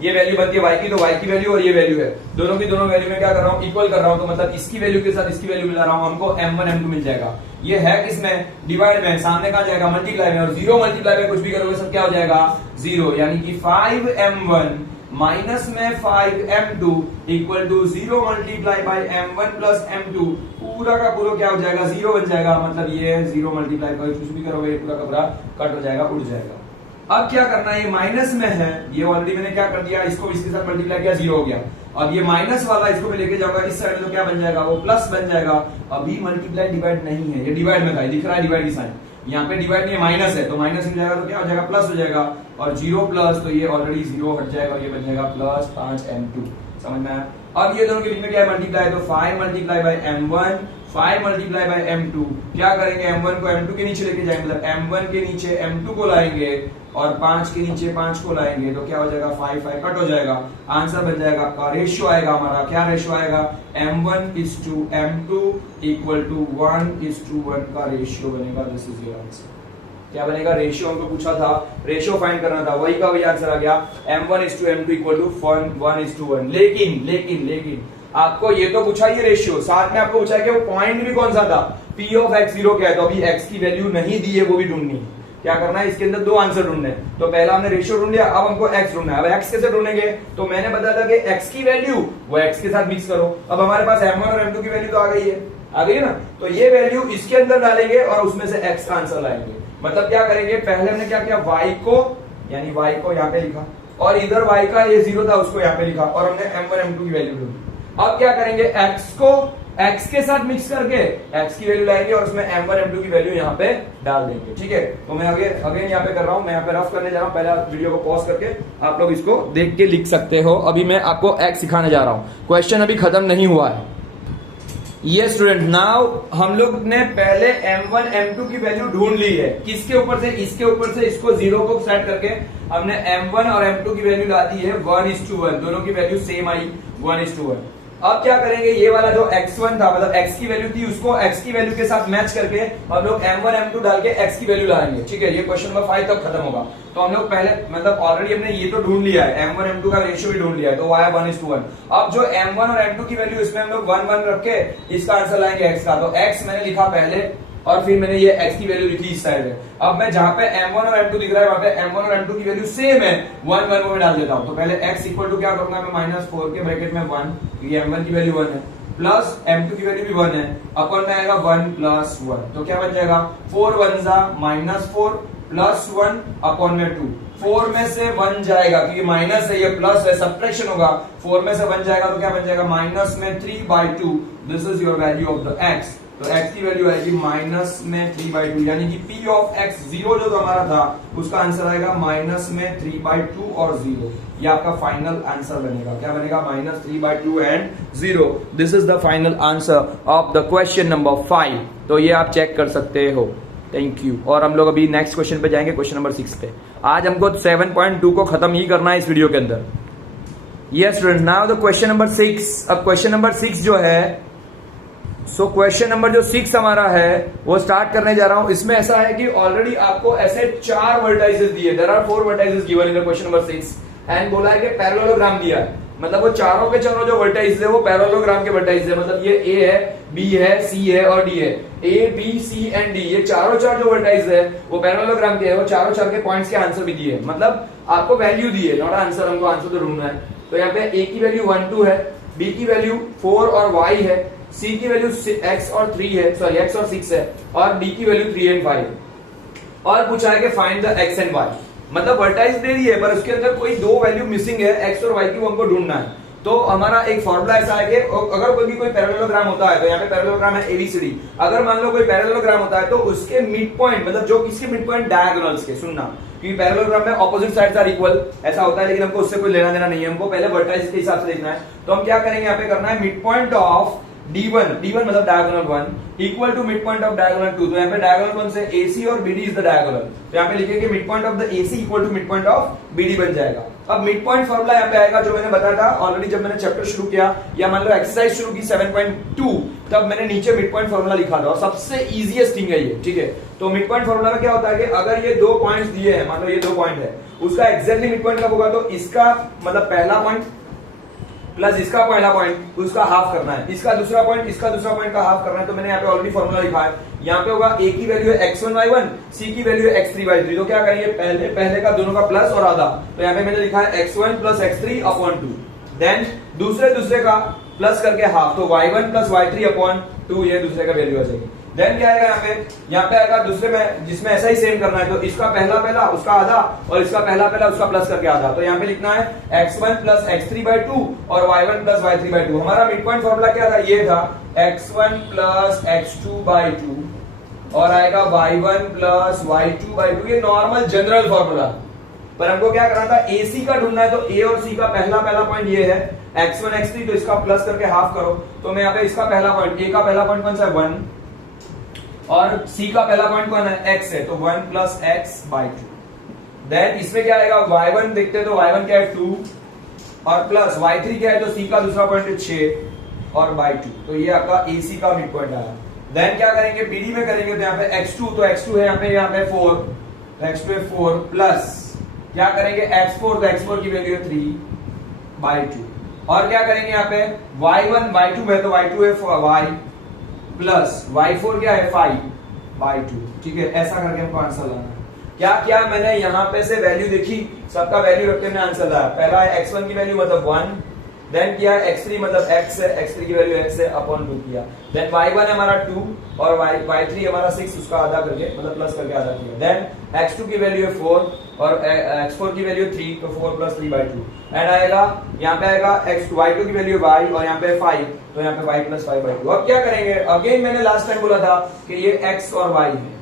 ये वैल्यू बनती है y की, तो y की वैल्यू और ये वैल्यू है, दोनों की दोनों वैल्यू में क्या कर रहा हूँ, इक्वल कर रहा हूँ, तो मतलब इसकी वैल्यू के साथ इसकी वैल्यू मिला रहा हूँ, हमको m1 m2 मिल जाएगा। ये है किसमें, डिवाइड में, सामने कहा जाएगा मल्टीप्लाई में, और 0 मल्टीप्लाई में कुछ भी करोगे सब क्या हो जाएगा 0, यानी कि 5m1 माइनस में 5m2 equal to 0 multiply by m1 plus m2, पूरा का पूरा क्या हो जाएगा 0 बन जाएगा। मतलब ये 0 मल्टीप्लाई बाई कुछ भी करोगे पूरा का पूरा कट हो जाएगा, उड़ जाएगा। अब क्या करना है, ये माइनस में है, ये ऑलरेडी मैंने क्या कर दिया, इसको इसके साथ मल्टीप्लाई किया, 0 हो गया। अब ये माइनस वाला इसको मैं लेके जाऊंगा इस साइड, तो क्या बन जाएगा, वो प्लस बन जाएगा। अभी मल्टीप्लाई डिवाइड नहीं है, ये डिवाइड में था, दिख रहा है डिवाइड की साइन, यहाँ पे डिवाइड नहीं है, माइनस है, तो माइनस हो जाएगा तो क्या हो जाएगा, प्लस हो जाएगा, और 0 प्लस तो ये ऑलरेडी 0 हट जाएगा और ये बन जाएगा प्लस 5m2। समझ में आया? अब ये दोनों के बीच में क्या है, मल्टीप्लाई, तो 5 multiply by m1, 5 multiply by m2। क्या करेंगे, m1 को m2 के नीचे लेके जाएंगे, मतलब m1 के नीचे m2 को लाएंगे और 5 के नीचे 5 को लाएंगे, तो क्या हो जाएगा, 5 5 कट हो जाएगा, आंसर बन जाएगा, रेशियो आएगा हमारा, क्या रेशियो आएगा, m1:m2 इक्वल टू 1:1 का रेशियो बनेगा। This is your answer. क्या बनेगा, रेशियो हमको पूछा था, रेशियो फाइंड करना था, वही का वही आंसर आ गया, m1:m2 इक्वल टू 1:1। लेकिन आपको ये तो पूछा ही रेशियो, साथ में आपको पूछा कि वो पॉइंट भी कौन सा था, p ऑफ x0 क्या है, तो अभी x की वैल्यू नहीं दी है, वो भी ढूंढनी है। क्या करना है, इसके अंदर दो आंसर ढूंढने हैं, तो पहला हमने रेशियो ढूंढ लिया, अब हमको x ढूंढना है। अब x कैसे ढूंढेंगे, तो मैंने बताया था कि x की वैल्यू वो x के साथ मिक्स करो। अब हमारे पास m1 और m2 की वैल्यू तो आ गई है ना, तो ये वैल्यू इसके अंदर डालेंगे और उसमें से x का आंसर लाएंगे। मतलब क्या करेंगे, पहले हमने क्या किया, y को यानी y को यहाँ पे लिखा और इधर y का ये 0 था उसको यहाँ पे लिखा और हमने m1 m2 की वैल्यू ढूंढी। अब क्या करेंगे, x को x के साथ मिक्स करके x की वैल्यू लाएंगे और उसमें m1 m2 की वैल्यू यहाँ पे डाल देंगे। ठीक है, तो मैं अगेन यहाँ पे कर रहा हूँ, मैं यहाँ पे रफ करने जा रहा हूँ, पहले आप वीडियो को पॉज करके आप लोग इसको देख के लिख सकते हो। अभी मैं आपको x सिखाने जा रहा हूँ, क्वेश्चन अभी खत्म नहीं हुआ है। ये स्टूडेंट, नाउ हम लोग ने पहले m1 m2 की वैल्यू ढूंढ ली है, किसके ऊपर से, इसके ऊपर से, इसको 0 को सेट करके हमने m1 और m2 की वैल्यू ला दी है 1:1, दोनों की वैल्यू सेम आई 1:1। अब क्या करेंगे, ये वाला जो x1 था, मतलब x की वैल्यू थी, उसको x की वैल्यू के साथ मैच करके हम लोग m1 m2 डाल के x की वैल्यू लाएंगे। ठीक है, ये क्वेश्चन नंबर 5 तक खत्म होगा। तो हम लोग पहले मतलब ऑलरेडी हमने ये तो ढूंढ लिया है, m1 m2 का रेशियो भी ढूंढ लिया है, तो y 1:1। अब जो m1 और m2 की वैल्यू इसमें हम लोग 1 1 रख के इसका आंसर लाएंगे x का, तो x मैंने लिखा पहले और फिर मैंने ये x की वैल्यू लिखी इस साइड में। अब मैं जहां पे m1 और m2 दिख रहा है वहां पे m1 और m2 की वैल्यू सेम है, 1 1 में डाल देता हूं। तो पहले x इक्वल टू क्या करूंगा मैं, -4 के ब्रैकेट में 1, ये m1 की वैल्यू 1 है, प्लस m2 की वैल्यू भी 1 है, अपन में आएगा 1 + 1, तो क्या बन जाएगा, 4 1 -4 प्लस 1 अपॉन में 2। 4 में से 1 जाएगा क्योंकि माइनस है, ये प्लस है, सब्ट्रैक्शन होगा, 4 में से 1 जाएगा तो क्या बन जाएगा, माइनस में 3/2। This is your value of the x। तो x की वैल्यू आएगी माइनस में 3/2, यानी कि p ऑफ x 0 जो हमारा था उसका आंसर आएगा माइनस में 3/2 और 0। ये आपका फाइनल आंसर बनेगा, क्या बनेगा, -3/2 and 0। This is the final answer of the question number 5। तो ये आप चेक कर सकते हो। Thank you. और हम लोग अभी नेक्स्ट क्वेश्चन पे जाएंगे, क्वेश्चन नंबर 6 पे। आज हमको 7.2 को खत्म ही करना है इस वीडियो के अंदर। Yes student, now the question number 6। अब क्वेश्चन नंबर 6 जो है, सो क्वेश्चन नंबर जो 6 हमारा है वो स्टार्ट करने जा रहा हूं। इसमें ऐसा है कि ऑलरेडी आपको ऐसे 4 वर्टाइसेस दिए, there are 4 vertices given in the question number 6 and बोला है कि पैरेललोग्राम दिया है, मतलब वो चारों के चारों जो वर्टाइसेस है वो पैरेललोग्राम के वर्टाइसेस है, मतलब ये ए है, बी है, सी है और डी है। A B C and D, ये चारों चार जो वर्टाइसेस है वो पैरेललोग्राम के है, वो चारों चार के पॉइंट्स के आंसर भी दिए, मतलब आपको वैल्यू दी है, नॉट आंसर। हमको आंसर तो ढूंढना है। तो यहाँ पे ए की वैल्यू 1 2 है, बी की वैल्यू 4 और y है, सी की वैल्यू x और 3 है, सॉरी x और 6 है, और डी की वैल्यू 3 एंड 5 है। और पूछा है कि find the x and y, मतलब वर्टाइस दे दी है पर उसके अंदर कोई दो वैल्यू मिसिंग है, x और y की, वो हमको ढूंढना है। तो हमारा एक फॉर्मूला ऐसा है कि अगर कोई पैरेललोग्राम होता है, तो यहाँ पे पैरेललोग्राम है ABCD, अगर मान लो कोई पैरेललोग्राम होता है तो उसके मिड पॉइंट, मतलब जो किसके मिड पॉइंट डायगोनल्स के, सुनना, क्योंकि पैरेललोग्राम में ऑपोजिट साइड्स आर इक्वल, ऐसा होता है, लेकिन हमको उससे कोई लेना देना नहीं है, हमको पहले वर्टाइस के हिसाब से देखना है। तो हम क्या करेंगे, यहाँ पे करना है मिड पॉइंट ऑफ D1 मतलब diagonal 1 equal to mid point of diagonal 2। तो यहाँ पे डायगोनल 1 से AC और BD इज द डायगोनल, तो यहाँ पे लिखेंगे mid point of the AC equal to mid point of BD बन जाएगा। अब मिड पॉइंट फॉर्मूला यहाँ पे आएगा जो मैंने बताया था ऑलरेडी, जब मैंने चैप्टर शुरू किया या मान लो एक्सरसाइज शुरू की 7.2, तब मैंने नीचे मिड पॉइंट फॉर्मूला लिखा था और सबसे इजीएस्ट थिंग है ये। ठीक है, तो मिड पॉइंट फॉर्मूला में क्या होता है कि अगर ये दो पॉइंट्स दिए हैं, मान लो ये 2 पॉइंट है, उसका एक्जैक्टली मिड पॉइंट कब होगा, तो इसका मतलब पहला पॉइंट प्लस इसका पहला पॉइंट, उसका हाफ करना है, इसका दूसरा पॉइंट, इसका दूसरा पॉइंट का हाफ करना है। तो मैंने यहाँ पे ऑलरेडी फॉर्मूला लिखा है, यहाँ पे होगा a की वैल्यू है x1y1, c की वैल्यू है x3y3। तो क्या करेंगे, पहले का दोनों का प्लस और आधा, तो यहाँ पे मैंने लिखा है x1 + x3/2, देन दूसरे का प्लस करके हाफ, तो y1 + y3/2, ये दूसरे का वैल्यू आ जाएगी। देन क्या आएगा, यहाँ पे आएगा दूसरे में, जिसमें ऐसा ही सेम करना है, तो इसका पहला उसका आधा और इसका पहला उसका प्लस करके आधा। तो यहाँ पे लिखना है x1 + x3/2 और y1 + y3/2। हमारा मिड पॉइंट फॉर्मूला क्या था, ये था x1 + x2/2 और आएगा y1 प्लस y2/2। ये नॉर्मल जनरल फॉर्मूला, पर हमको क्या करना था, AC का ढूंढना है। तो A और C का पहला पॉइंट ये है x1 x3, तो इसका प्लस करके हाफ करो। तो मैं यहाँ पे इसका पहला पॉइंट, A का पहला पॉइंट कौन सा है 1 और C का पहला पॉइंट कौन है x है, तो 1 प्लस x/2। देन इसमें क्या आएगा, y1 देखते हैं तो y1 क्या है 2 और प्लस y3 क्या है, तो C का दूसरा पॉइंट है 6 और by 2। तो ये आपका AC का मिड पॉइंट आया। देन क्या करेंगे, BD में करेंगे तो यहाँ पे x2, तो x2 है यहाँ पे 4, तो x2 है 4 प्लस क्या करेंगे x4, तो x4 की वैल्यू है 3/2 और क्या करेंगे यहाँ पे y1 y2 है, तो y2 है y प्लस y4 क्या है 5/2। ठीक है, ऐसा करके हमको आंसर लाना है। क्या किया मैंने, यहाँ पे से वैल्यू देखी, सबका वैल्यू रखते मैंने आंसर लाया। पहला है x1 की वैल्यू मतलब 1, देन किया x3 मतलब x है, x3 की वैल्यू x है अपॉन 2 किया। देन y1 है हमारा 2 और y3 हमारा 6, उसका आधा करके मतलब प्लस करके आधा किया। देन x2 की वैल्यू है 4 और x4 की वैल्यू 3, तो 4 प्लस 3/2 एंड आएगा यहाँ पे आएगा y2 की वैल्यू y और यहाँ पे 5, तो यहाँ पे y प्लस 5/2। अब क्या करेंगे, अगेन मैंने लास्ट टाइम बोला था कि ये x और y है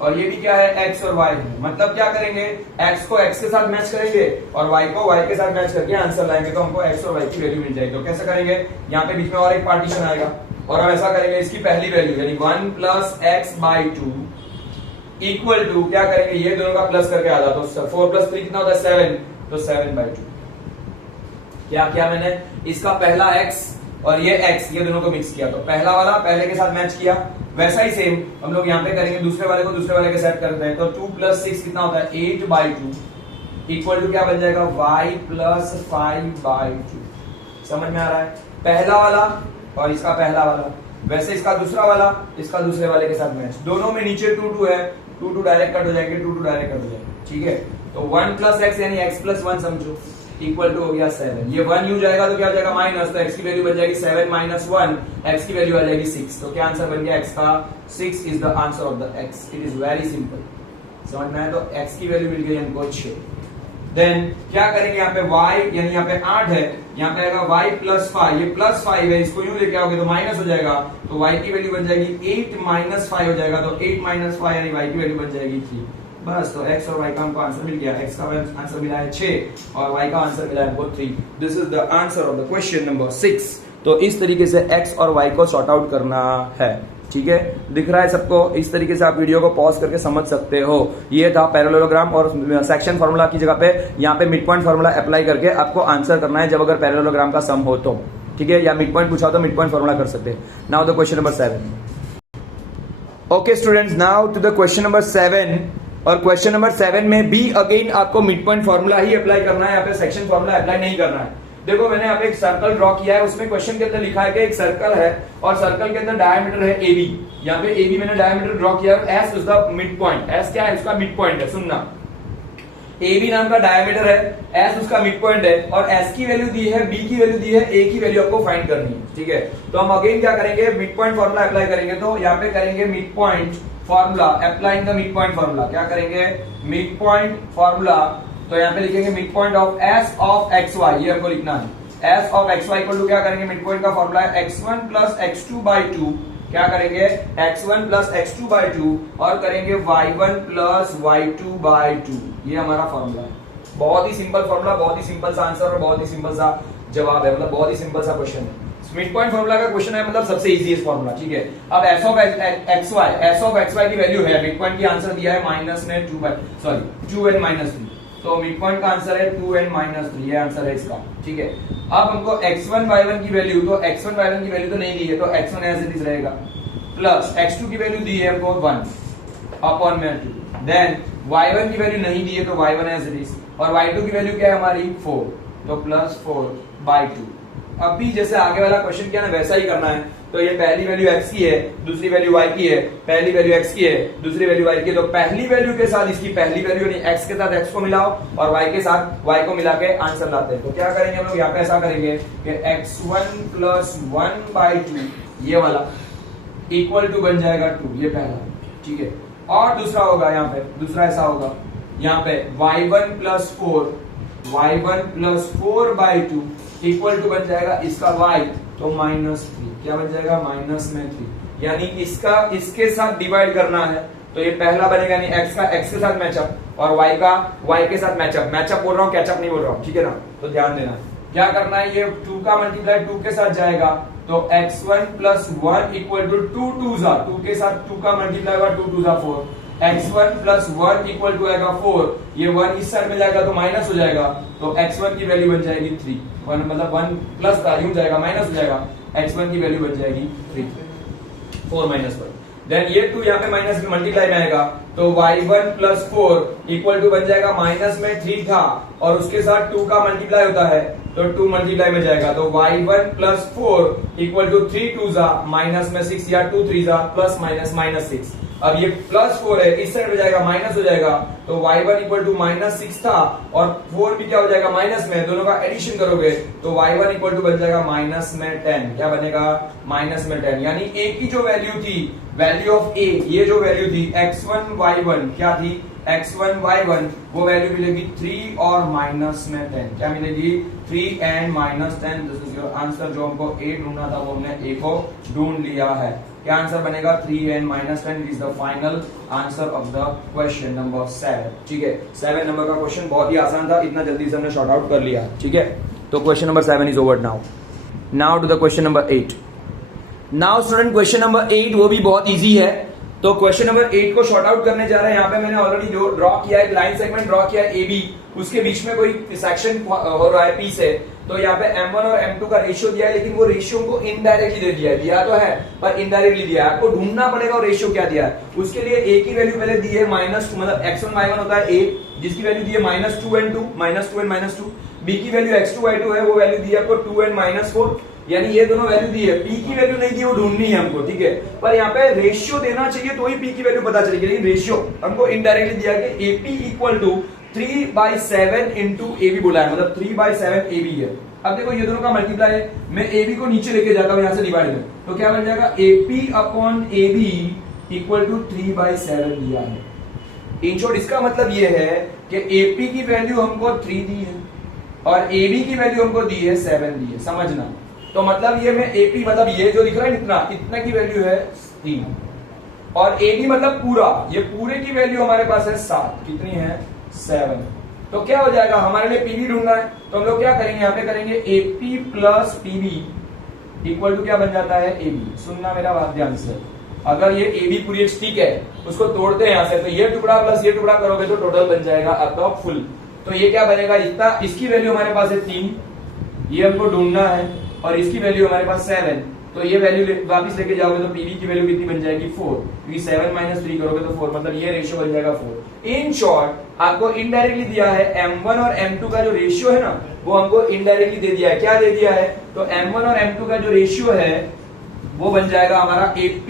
और ये भी क्या है x और y है। मतलब क्या करेंगे, x को x के साथ मैच करेंगे और y को y के साथ मैच करके आंसर लाएंगे, तो हमको x और y की वैल्यू मिल जाएगी। तो कैसे करेंगे, यहाँ पे बीच में और एक पार्टीशन आएगा और हम ऐसा करेंगे, इसकी पहली वैल्यू यानी 1 प्लस x/2 इक्वल टू क्या करेंगे, ये दोनों का प्लस करके आधा, तो 4 प्लस 3 कितना होता है 7, तो 7/2। क्या किया मैंने, इसका पहला x और ये x, ये दोनों को मिक्स किया, तो पहला वाला पहले के साथ मैच किया। वैसा ही सेम हम लोग यहाँ पे करेंगे, दूसरे वाले को दूसरे वाले के साथ करते हैं। तो 2 प्लस 6 कितना होता है 8/2 इक्वल टू क्या बन जाएगा y प्लस 5/2। समझ में आ रहा है, पहला वाला और इसका पहला वाला, वैसे इसका दूसरा वाला इसका दूसरे वाले के साथ मैच। दोनों में नीचे 2 2 है, 2 2 डायरेक्ट कट हो जाएंगे, 2 2 डायरेक्ट कट हो जाएंगे। ठीक है, तो 1 प्लस x यानी x प्लस 1 समझो इक्वल टू हो गया 7। ये 1 यूज जाएगा तो क्या हो जाएगा माइनस, तो x की वैल्यू बन जाएगी 7 माइनस 1, x की वैल्यू आ जाएगी 6। तो क्या आंसर बन गया x का, 6 is the answer of the x। It is very simple, समझ में आया। तो x की वैल्यू मिल गई हमको 6। देन क्या करेंगे, यहाँ पे y यानी यहाँ पे 8 है, यहाँ पे आएगा y प्लस 5, ये प्लस 5 है, इसको यूं लेके आओगे तो माइनस हो जाएगा, तो y की वैल्यू बन जाएगी 8 माइनस 5 हो जाएगा, तो 8 माइनस 5 यानी y की वैल्यू बन जाएगी 3। बस, तो x और y का हमको आंसर मिल गया। x का आंसर मिला है 6 और y का आंसर मिला है हमको 3। This is the answer of the question number 6। तो इस तरीके से x और y को सॉर्ट आउट करना है। ठीक है, दिख रहा है सबको, इस तरीके से आप वीडियो को पॉज करके समझ सकते हो। ये था पैरेललोग्राम और सेक्शन फार्मूला की जगह पे यहाँ पे मिड पॉइंट फार्मूला अप्लाई करके आपको आंसर करना है, जब अगर पैरेललोग्राम का सम हो तो। ठीक है, या मिड पॉइंट पूछा तो मिड पॉइंट फार्मूला कर सकते हैं। Now the question number 7। Okay students, now to the question number 7। और क्वेश्चन नंबर 7 में भी अगेन आपको मिड पॉइंट फार्मूला ही अप्लाई करना है, यहाँ पे सेक्शन फार्मूला अप्लाई नहीं करना है। देखो मैंने यहाँ पे एक सर्कल ड्रॉ किया है, उसमें क्वेश्चन के अंदर लिखा है कि एक सर्कल है और सर्कल के अंदर डायमीटर है AB। यहाँ पे AB मैंने डायमीटर ड्रॉ किया है, S is the mid point. S क्या है, उसका मिड पॉइंट है। सुनना, AB नाम का डायमीटर है, S उसका मिड पॉइंट है और S की वैल्यू दी है, B की वैल्यू दी है, A की वैल्यू आपको फाइंड करनी है। ठीक है, तो हम अगेन क्या करेंगे, मिड पॉइंट फार्मूला अप्लाई करेंगे। तो यहाँ पे करेंगे mid point formula, applying the mid point formula. क्या करेंगे, मिड पॉइंट फार्मूला। तो यहाँ पे लिखेंगे mid point of S of XY, ये हमको लिखना है। S of XY equal to क्या करेंगे, मिड पॉइंट का फार्मूला है x1 प्लस x2/2। क्या करेंगे, x1 प्लस x2/2 और करेंगे y1 प्लस y2/2। ये हमारा फार्मूला है। बहुत ही सिंपल फार्मूला, बहुत ही सिंपल सा आंसर और बहुत ही सिंपल सा जवाब है, मतलब बहुत ही सिंपल सा क्वेश्चन है। मिड पॉइंट फार्मूला का क्वेश्चन है, मतलब सबसे इजीएस्ट फार्मूला। ठीक है, अब S ऑफ XY की वैल्यू है, मिड पॉइंट की आंसर दिया है माइनस में 2n माइनस 3, तो मिड पॉइंट का आंसर है 2n माइनस 3, ये आंसर है इसका। ठीक है, अब हमको x1 y1 की वैल्यू, तो x1 y1 की वैल्यू तो नहीं दी है, तो x1 एज इट इज रहेगा, प्लस x2 की वैल्यू दी है हमको 1 अपॉन में 2। देन y1 की वैल्यू नहीं दी है, तो y1 एज इट इज, और y2 की वैल्यू क्या है हमारी 4, तो प्लस 4/2। अब भी जैसे आगे वाला क्वेश्चन किया ना, वैसा ही करना है। तो ये पहली वैल्यू x की है, दूसरी वैल्यू y की है, पहली वैल्यू x की है, दूसरी वैल्यू y की है। तो पहली वैल्यू के साथ इसकी पहली वैल्यू यानी x के साथ x को मिलाओ और y के साथ y को मिला के आंसर लाते हैं। तो क्या करेंगे हम लोग, यहाँ पे ऐसा करेंगे कि x1 प्लस 1/2 ये वाला इक्वल टू बन जाएगा 2, ये पहला। ठीक है, और दूसरा होगा यहाँ पे, दूसरा ऐसा होगा यहाँ पे y1 प्लस 4/2 इक्वल टू बन जाएगा इसका y, तो -3। क्या बन जाएगा, माइनस में 3। यानी इसका इसके साथ डिवाइड करना है, तो ये पहला बनेगा, यानी x का x के साथ मैचअप और y का y के साथ मैचअप। मैचअप बोल रहा हूँ, कैचअप नहीं बोल रहा हूँ, ठीक है ना। तो ध्यान देना क्या करना है, ये 2 का मल्टीप्लाई 2 के साथ जाएगा, तो x1 प्लस 1 इक्वल टू 2 2 जा 2 के साथ 2 का मल्टीप्लाई होगा, 2 2 जा 4, x1 प्लस 1 इक्वल टू आएगा 4, ये 1 इस साइड में जाएगा तो माइनस हो जाएगा, तो x1 की वैल्यू बन जाएगी 3, 1 मतलब 1 प्लस था यूं जाएगा माइनस हो जाएगा, x1 की वैल्यू बन जाएगी 3, 4 माइनस 1। देन ये 2 यहाँ पे माइनस में मल्टीप्लाई में आएगा, तो y1 प्लस 4 इक्वल टू बन जाएगा, माइनस में 3 था और उसके साथ 2 का मल्टीप्लाई होता है, तो 2 मल्टीप्लाई में जाएगा, तो y1 प्लस 4 इक्वल टू 3 2 जा माइनस में 6 या 2 3 जा प्लस माइनस माइनस 6। अब ये प्लस 4 है, इस साइड में जाएगा माइनस हो जाएगा, तो y1 इक्वल टू माइनस 6 था और 4 भी क्या हो जाएगा माइनस में, दोनों का एडिशन करोगे तो y1 इक्वल टू बन जाएगा माइनस में 10, क्या बनेगा माइनस में 10, यानी a की जो वैल्यू थी, वैल्यू ऑफ a, ये जो वैल्यू थी x1 y1 क्या थी, x1 y1, वो वैल्यू मिलेगी 3 और माइनस में 10, क्या मिलेगी 3 and minus 10। This is your answer. जो हमको a ढूंढना था वो हमने a को ढूंढ लिया है। क्या आंसर बनेगा 3 and minus 10 is the final answer of the question number 7। ठीक है, 7 नंबर का क्वेश्चन बहुत ही आसान था, इतना जल्दी से हमने शॉर्ट आउट कर लिया। ठीक है, तो question number 7 is over now. Now to the question number 8। Now student question number 8 वो भी बहुत इजी है, तो क्वेश्चन नंबर 8 को शॉर्ट आउट करने जा रहे हैं। यहाँ पे मैंने ऑलरेडी जो ड्रॉ किया है, एक लाइन सेगमेंट ड्रॉ किया है AB, उसके बीच में कोई सेक्शन हो रहा है P से, तो यहाँ पे M1 और M2 का रेशियो दिया है, लेकिन वो रेशियो को इनडायरेक्टली दे दिया है, दिया तो है पर इनडायरेक्टली दिया है। आपको ढूंढना पड़ेगा वो रेशियो क्या दिया है। उसके लिए A की वैल्यू पहले दी है -2, मतलब x1 y1 होता है A, जिसकी वैल्यू दी है -2 and 2, -2 and -2। B की वैल्यू x2 y2 है, वो वैल्यू दी है आपको 2 and -4, यानी ये दोनों वैल्यू दी है। P की वैल्यू नहीं दी, वो ढूंढनी है हमको, ठीक है। पर यहाँ पे रेशियो देना चाहिए तो ही P की वैल्यू पता चलेगी, लेकिन रेशियो हमको इनडायरेक्टली दिया कि AP equal to 3/7 into AB बोला है, मतलब 3/7 AB है। अब देखो ये दोनों का मल्टीप्लाई है, मैं AB को नीचे लेके जाता हूँ यहाँ से डिवाइड में, तो क्या बन जाएगा AP upon AB equal to 3/7 दिया है। इन शॉर्ट इसका मतलब ये है कि AP की वैल्यू हमको 3 दी है और AB की वैल्यू हमको दी है 7 दी है, समझना। तो मतलब ये में AP मतलब ये जो दिख रहा है इतना की वैल्यू है 3 और AB मतलब पूरा, ये पूरे की वैल्यू हमारे पास है 7, कितनी है 7। तो क्या हो जाएगा, हमारे लिए PB ढूंढना है, तो हम लोग क्या करेंगे, यहाँ पे करेंगे AP plus PB equal to क्या बन जाता है AB। सुनना मेरा बात ध्यान से, अगर ये AB पूरी एक स्टिक है, उसको तोड़ते हैं यहाँ से, तो ये टुकड़ा प्लस ये टुकड़ा करोगे तो टोटल बन जाएगा आपका फुल। तो ये क्या बनेगा, इतना, इसकी वैल्यू हमारे पास है 3, ये हमको ढूंढना है, और इसकी वैल्यू हमारे पास 7, तो ये वैल्यू वापस लेके जाओगे तो PB की वैल्यू कितनी बन जाएगी 4, क्योंकि 7 - 3 करोगे तो 4, मतलब ये रेशियो बन जाएगा 4। इन शॉर्ट आपको इनडायरेक्टली दिया है M1 और M2 का जो रेशियो है ना, वो हमको इनडायरेक्टली दे दिया है। क्या दे दिया है, तो M1 और M2 का जो रेशियो है वो बन जाएगा हमारा AP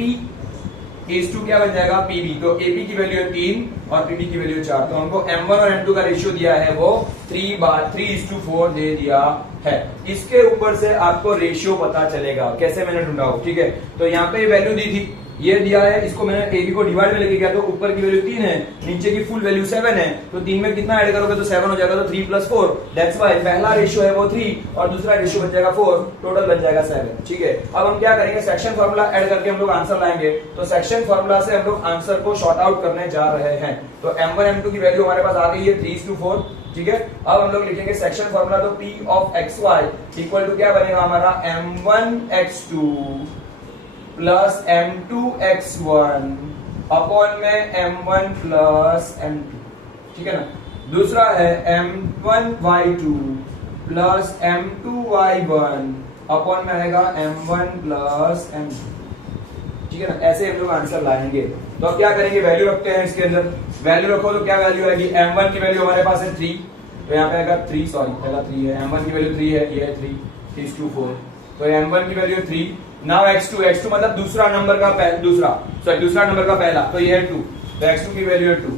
इज टू क्या बन जाएगा PB। तो AP की वैल्यू है 3 और PB की वैल्यू 4, तो हमको M1 और M2 का रेशियो दिया है वो 3/3:4 दे दिया है। इसके ऊपर से आपको रेशियो पता चलेगा, कैसे मैंने ढूंढा हो, ठीक है। तो यहाँ पे वैल्यू दी थी, ये दिया है, इसको मैंने AB को डिवाइड में लेके गया, तो ऊपर की वैल्यू 3 है, नीचे की फुल वैल्यू 7 है, तो 3 में कितना ऐड करोगे तो 7 हो जाएगा, तो 3 + 4, दैट्स व्हाई पहला रेशियो है वो 3 और दूसरा रेशियो बन जाएगा 4, टोटल बन जाएगा 7। ठीक है, अब हम क्या करेंगे, सेक्शन फार्मूला ऐड करके हम लोग आंसर लाएंगे। तो सेक्शन फार्मूला से हम लोग आंसर को शॉर्ट आउट करने जा रहे हैं। तो M1 M2 की वैल्यू हमारे पास आ गई है 3:4, ठीक है। अब हम लोग लिखेंगे सेक्शन फार्मूला, तो P of XY equal to क्या बनेगा हमारा M1x2 प्लस M2x1 अपॉन में M1 प्लस M2, ठीक है ना। दूसरा है M1y2 प्लस M2y1 अपॉन में आएगा M1 प्लस M2, ठीक है ना। ऐसे हम लोग आंसर लाएंगे। तो अब क्या करेंगे, वैल्यू रखते हैं इसके अंदर, वैल्यू रखो तो क्या वैल्यू आएगी, M1 की वैल्यू हमारे पास है 3, तो यहाँ पे आएगा 3, सॉरी पहला 3 है, M1 की वैल्यू 3 है, ये है 3:4, तो M1 की वैल्यू 3। नाउ x2 मतलब दूसरा नंबर का दूसरा नंबर का पहला, तो ये है 2, तो x2 की वैल्यू है 2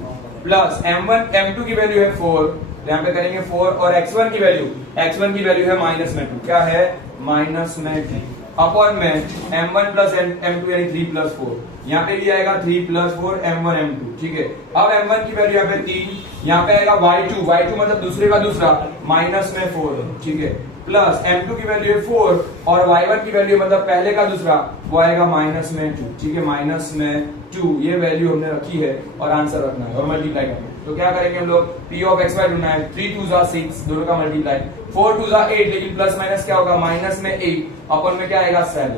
प्लस M2 की वैल्यू है 4, तो यहाँ पे करेंगे 4, और x1 की वैल्यू है -2, क्या है -2 अपॉन में M1 प्लस M2 यानी 3 + 4, यहाँ पे भी आएगा 3 + 4 M1 M2, ठीक है। अब M1 की वैल्यू यहाँ पे 3, यहाँ पे आएगा y2 मतलब दूसरे का दूसरा -4, ठीक है। प्लस m2 की वैल्यू है 4 और y1 की वैल्यू मतलब पहले का दूसरा वो आएगा माइनस में 2, ठीक है, माइनस में 2 ये वैल्यू हमने रखी है और आंसर रखना है और मल्टीप्लाई करना है। तो क्या करेंगे हम लोग, p ऑफ xy ढूंढना है, 3 2 6 दोनों का मल्टीप्लाई, 4 2 8 लेकिन प्लस माइनस क्या होगा, माइनस में 8 अपन में क्या आएगा 7।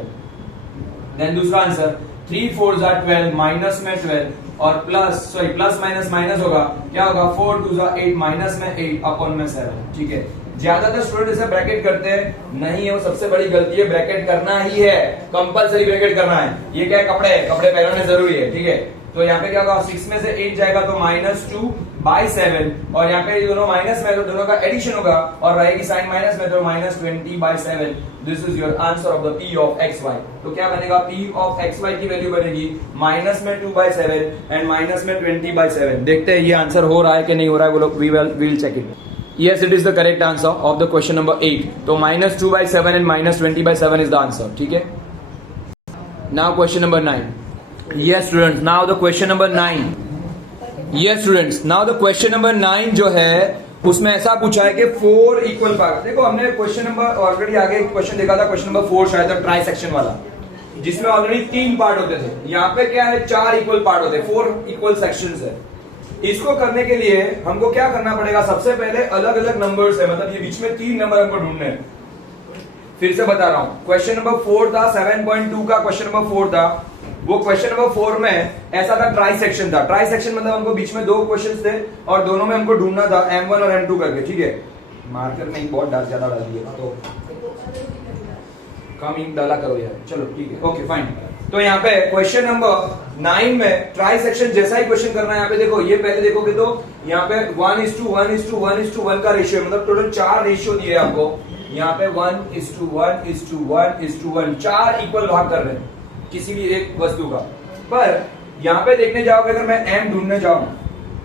देन दूसरा आंसर 3 4 12 माइनस में 12 और प्लस माइनस माइनस होगा, क्या होगा 4 2 8 माइनस में 8 अपन में 7, ठीक है। ज्यादातर स्टूडेंट इसे ब्रैकेट करते हैं, नहीं है वो सबसे बड़ी गलती है, ब्रैकेट करना ही है, कंपलसरी ब्रैकेट करना है। ये क्या है, कपड़े पहनने जरूरी है, ठीक है। तो यहाँ पे क्या होगा, 6 में से 8 जाएगा तो -2/7 और यहाँ पे ये दोनों माइनस में तो दोनों का एडिशन होगा और रहेगी साइन माइनस में तो -20/7। This is your answer of the p of xy। तो क्या बनेगा, p ऑफ xy की वैल्यू बनेगी -2/7 एंड -20/7। देखते हैं ये आंसर हो रहा है कि नहीं हो रहा है, वो लोग will check it. Yes, it is the correct answer of the question number 8. तो -2/7 and -20/7 is the answer. ठीक है। Now question number 9. Yes students, now the question number 9. Yes students, now the question number 9 जो है उसमें ऐसा पूछा है कि 4 इक्वल पार्ट। देखो हमने क्वेश्चन नंबर ऑलरेडी आगे एक क्वेश्चन देखा था, क्वेश्चन नंबर 4 शायद ट्राई सेक्शन वाला, जिसमें ऑलरेडी 3 पार्ट होते थे। यहाँ पे क्या है, 4 इक्वल पार्ट होते हैं, 4 इक्वल सेक्शंस है। इसको करने के लिए हमको क्या करना पड़ेगा, सबसे पहले अलग अलग नंबर्स है, मतलब ये बीच में 3 नंबर हमको ढूंढने हैं। फिर से बता रहा हूं, क्वेश्चन नंबर 4 था, 7.2 का क्वेश्चन नंबर 4 था। वो क्वेश्चन नंबर 4 में ऐसा था, ट्राई सेक्शन था। ट्राई सेक्शन मतलब हमको बीच में 2 क्वेश्चंस थे और दोनों में हमको ढूंढना था M1 और M2 करके, ठीक है। मार्कर में एक बहुत ज्यादा डाल दिया तो कम इंक डाला करो यार, चलो ठीक है, ओके फाइन। तो यहाँ पे क्वेश्चन नंबर 9 में ट्राई सेक्शन जैसा ही क्वेश्चन करना है। यहाँ पे देखो, ये पहले देखोगे तो यहाँ पे 1:1:1:1 का रेशियो, मतलब टोटल 4 रेशियो दिए आपको। यहाँ पे 1:1:1:1 4 इक्वल भाग कर रहे हैं किसी भी एक वस्तु का। पर यहाँ पे देखने जाओगे, अगर मैं m ढूंढने जाऊं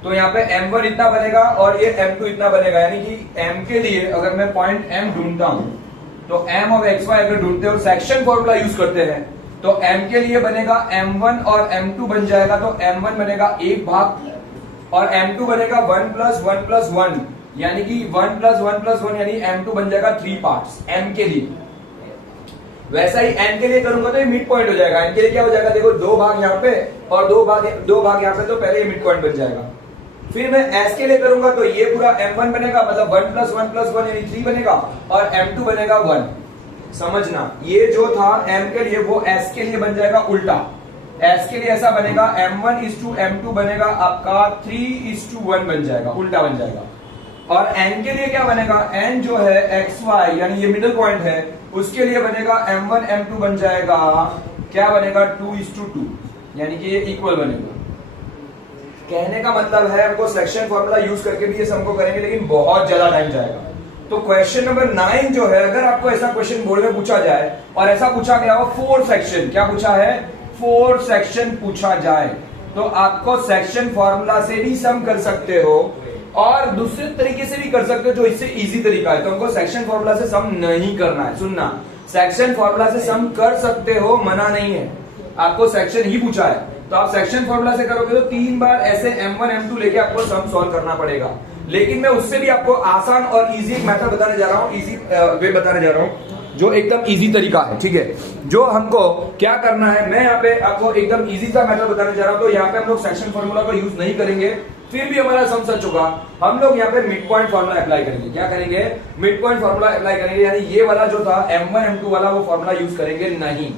तो यहाँ पे m1 इतना बनेगा और ये m2 इतना बनेगा, यानी कि m के लिए अगर मैं पॉइंट m ढूंढता हूं तो m ऑफ xy अगर ढूंढते हो, सेक्शन फॉर्मूला यूज करते हैं तो m के लिए बनेगा m1 और m2 बन जाएगा, तो m1 बनेगा 1 भाग और m2 बनेगा 1 + 1 + 1, यानी कि 1 + 1 + 1 यानी m2 बन जाएगा 3 पार्ट्स m के लिए। वैसा ही n के लिए करूंगा तो ये मिड पॉइंट हो जाएगा। n के लिए क्या हो जाएगा, देखो 2 भाग यहाँ पे और 2 भाग यहाँ पे, तो पहले ये मिड पॉइंट बन जाएगा। फिर मैं s के लिए करूंगा तो ये पूरा m1 बनेगा, मतलब 1 + 1 + 1 यानी 3 बनेगा और m2 बनेगा 1। समझना, ये जो था m के लिए वो s के लिए बन जाएगा उल्टा। s के लिए ऐसा बनेगा, m1:m2 बनेगा आपका 3:1 बन जाएगा, उल्टा बन जाएगा। और n के लिए क्या बनेगा, n जो है xy यानी ये मिडिल पॉइंट है, उसके लिए बनेगा m1:m2 बन जाएगा, क्या बनेगा 2:2, यानी कि ये इक्वल बनेगा। कहने का मतलब है हमको सेक्शन फॉर्मूला यूज करके भी ये हमको करेंगे, लेकिन बहुत ज्यादा टाइम जाएगा। तो क्वेश्चन नंबर 9 जो है, अगर आपको ऐसा क्वेश्चन बोर्ड में पूछा जाए और ऐसा पूछा गया हो 4 सेक्शन, क्या पूछा है 4 सेक्शन पूछा जाए, तो आपको सेक्शन फॉर्मूला से भी सम कर सकते हो और दूसरे तरीके से भी कर सकते हो जो इससे इजी तरीका है। तो हमको सेक्शन फॉर्मूला से सम नहीं करना है। सुनना, सेक्शन फॉर्मूला से सम कर सकते हो, मना नहीं है, आपको सेक्शन ही पूछा है तो आप सेक्शन फॉर्मूला से करोगे तो 3 बार ऐसे m1 m2 लेके आपको सम सॉल्व करना पड़ेगा। लेकिन मैं उससे भी आपको आसान और इजी एक मेथड बताने जा रहा हूं, इजी वे बताने जा रहा हूं जो एकदम इजी तरीका है, ठीक है। जो हमको क्या करना है, मैं यहाँ पे आपको एकदम इजी सा मेथड बताने जा रहा हूं। तो यहाँ पे हम लोग सेक्शन फॉर्मूला का यूज नहीं करेंगे, फिर भी हमारा सम सच होगा। हम लोग यहाँ पे मिड पॉइंट फॉर्मूला अप्लाई करेंगे। क्या करेंगे, मिड पॉइंट फॉर्मूला अप्लाई करेंगे, यानी ये वाला जो था m1 m2 वाला वो फॉर्मूला यूज करेंगे नहीं।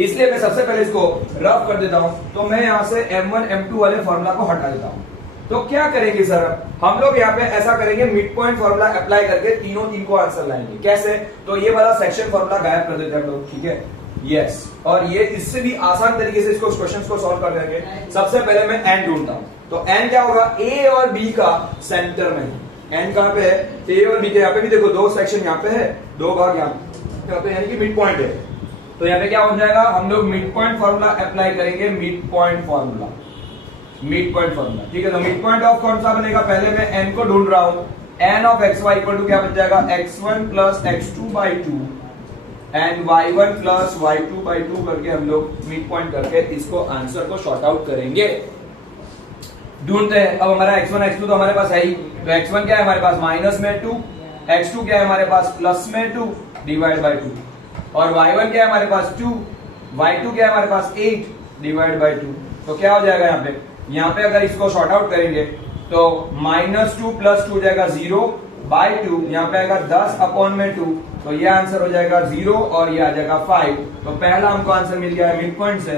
इसलिए मैं सबसे पहले इसको रफ कर देता हूं। तो मैं यहाँ से m1 m2 वाले फॉर्मूला को हटा देता हूं। तो क्या करेंगे सर, हम लोग यहाँ पे ऐसा करेंगे, मिड पॉइंट फॉर्मूला अप्लाई करके तीन को आंसर लाएंगे। कैसे, तो ये वाला सेक्शन फॉर्मूला गायब कर देते हैं हम लोग, ठीक है। यस, और ये इससे भी आसान तरीके से इसको क्वेश्चंस को सॉल्व कर देंगे। सबसे पहले मैं n ढूंढता हूं, तो n क्या होगा, a और b का सेंटर में। n कहां पे है, a और b के। यहाँ पे भी देखो 2 सेक्शन यहाँ पे है, 2 भाग यहाँ पे, यानी कि मिड पॉइंट है। तो यहाँ पे क्या हो जाएगा, हम लोग मिड पॉइंट फॉर्मूला अप्लाई करेंगे, मिड पॉइंट फॉर्मूला, ठीक है। तो मिड पॉइंट ऑफ कौन सा बनेगा, पहले मैं n को ढूंढ रहा हूं, n of xy equal to क्या बन जाएगा, x1 + x2/2 and y1 + y2/2 करके हम लोग मिड पॉइंट करके इसको आंसर को शॉर्ट आउट करेंगे। ढूंढते हैं। अब हमारा x1 x2 तो हमारे पास है ही, तो x1 क्या है हमारे पास -2 x2 क्या है हमारे पास प्लस में 2 डिवाइड बाई 2, और y1 क्या है हमारे पास 2, y2 क्या है हमारे पास 8 डिवाइड बाई 2। तो क्या हो जाएगा यहाँ पे अगर इसको शॉर्ट आउट करेंगे तो -2 + 2 हो जाएगा 0 बाई 2, यहाँ पे आएगा 10 अपॉन में 2, तो ये आंसर हो जाएगा 0 और ये आ जाएगा 5। तो पहला हमको आंसर मिल गया है मिड पॉइंट से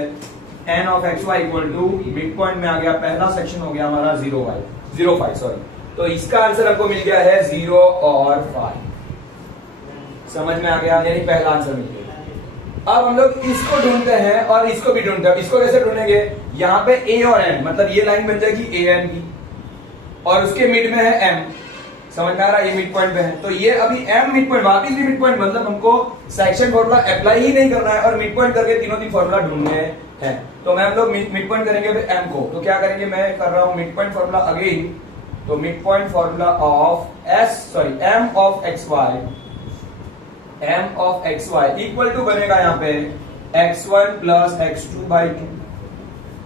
n of xy equal to mid point में आ गया, पहला सेक्शन हो गया हमारा 0.5 सॉरी। तो इसका आंसर हमको मिल गया है 0 और 5। समझ में आ गया, यानी पहला आंसर मिल गया। अब हम लोग इसको ढूंढते हैं और इसको भी ढूंढते हैं। इसको कैसे ढूंढेंगे, यहाँ पे a और n, मतलब ये लाइन बन जाएगी an की और उसके मिड में है m, समझ में आ रहा है, ये मिड पॉइंट पे है। तो ये अभी m मिड पॉइंट, वापिस भी मिड पॉइंट, मतलब हमको सेक्शन फॉर्मूला अप्लाई ही नहीं करना है और मिड पॉइंट करके तीनों तीन फॉर्मूला ढूंढने हैं। तो मैं हम लोग मिड पॉइंट करेंगे m को, तो क्या करेंगे, मैं कर रहा हूं मिड पॉइंट फॉर्मूला अगेन। तो mid point formula of m of xy equal to बनेगा यहाँ पे x1 plus x2 by 2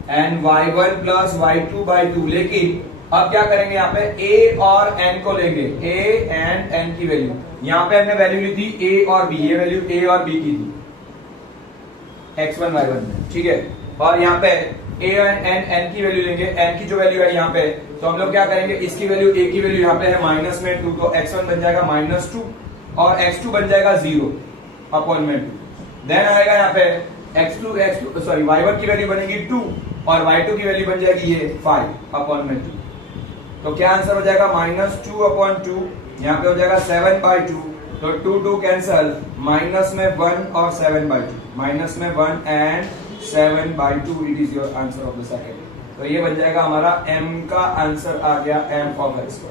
and y1 plus y2 by 2। लेकिन अब क्या करेंगे, यहाँ पे a और n को लेंगे, a एंड n की वैल्यू। यहाँ पे हमने वैल्यू ली थी a और b, ये वैल्यू a और b की थी x1 y1 में, ठीक है। और यहाँ पे a एंड n की वैल्यू लेंगे, n की जो वैल्यू है यहाँ पे, तो हम लोग क्या करेंगे, इसकी वैल्यू a की वैल्यू यहाँ पे है माइनस में 2, तो x1 बन जाएगा -2 और x2 बन जाएगा 0 अपॉन में 2। देन आएगा यहाँ पे x2 सॉरी y1 की वैल्यू बनेगी 2 और y2 की वैल्यू बन जाएगी ये 5 अपॉन में 2। तो क्या आंसर हो जाएगा -2 अपॉन 2, यहाँ पे हो जाएगा 7 बाई 2, तो 2 कैंसल, माइनस में 1 और 7 बाई 2, माइनस में 1 and 7 by 2, it is your answer of the second. तो ये बन जाएगा हमारा m का आंसर आ गया m ऑफ x।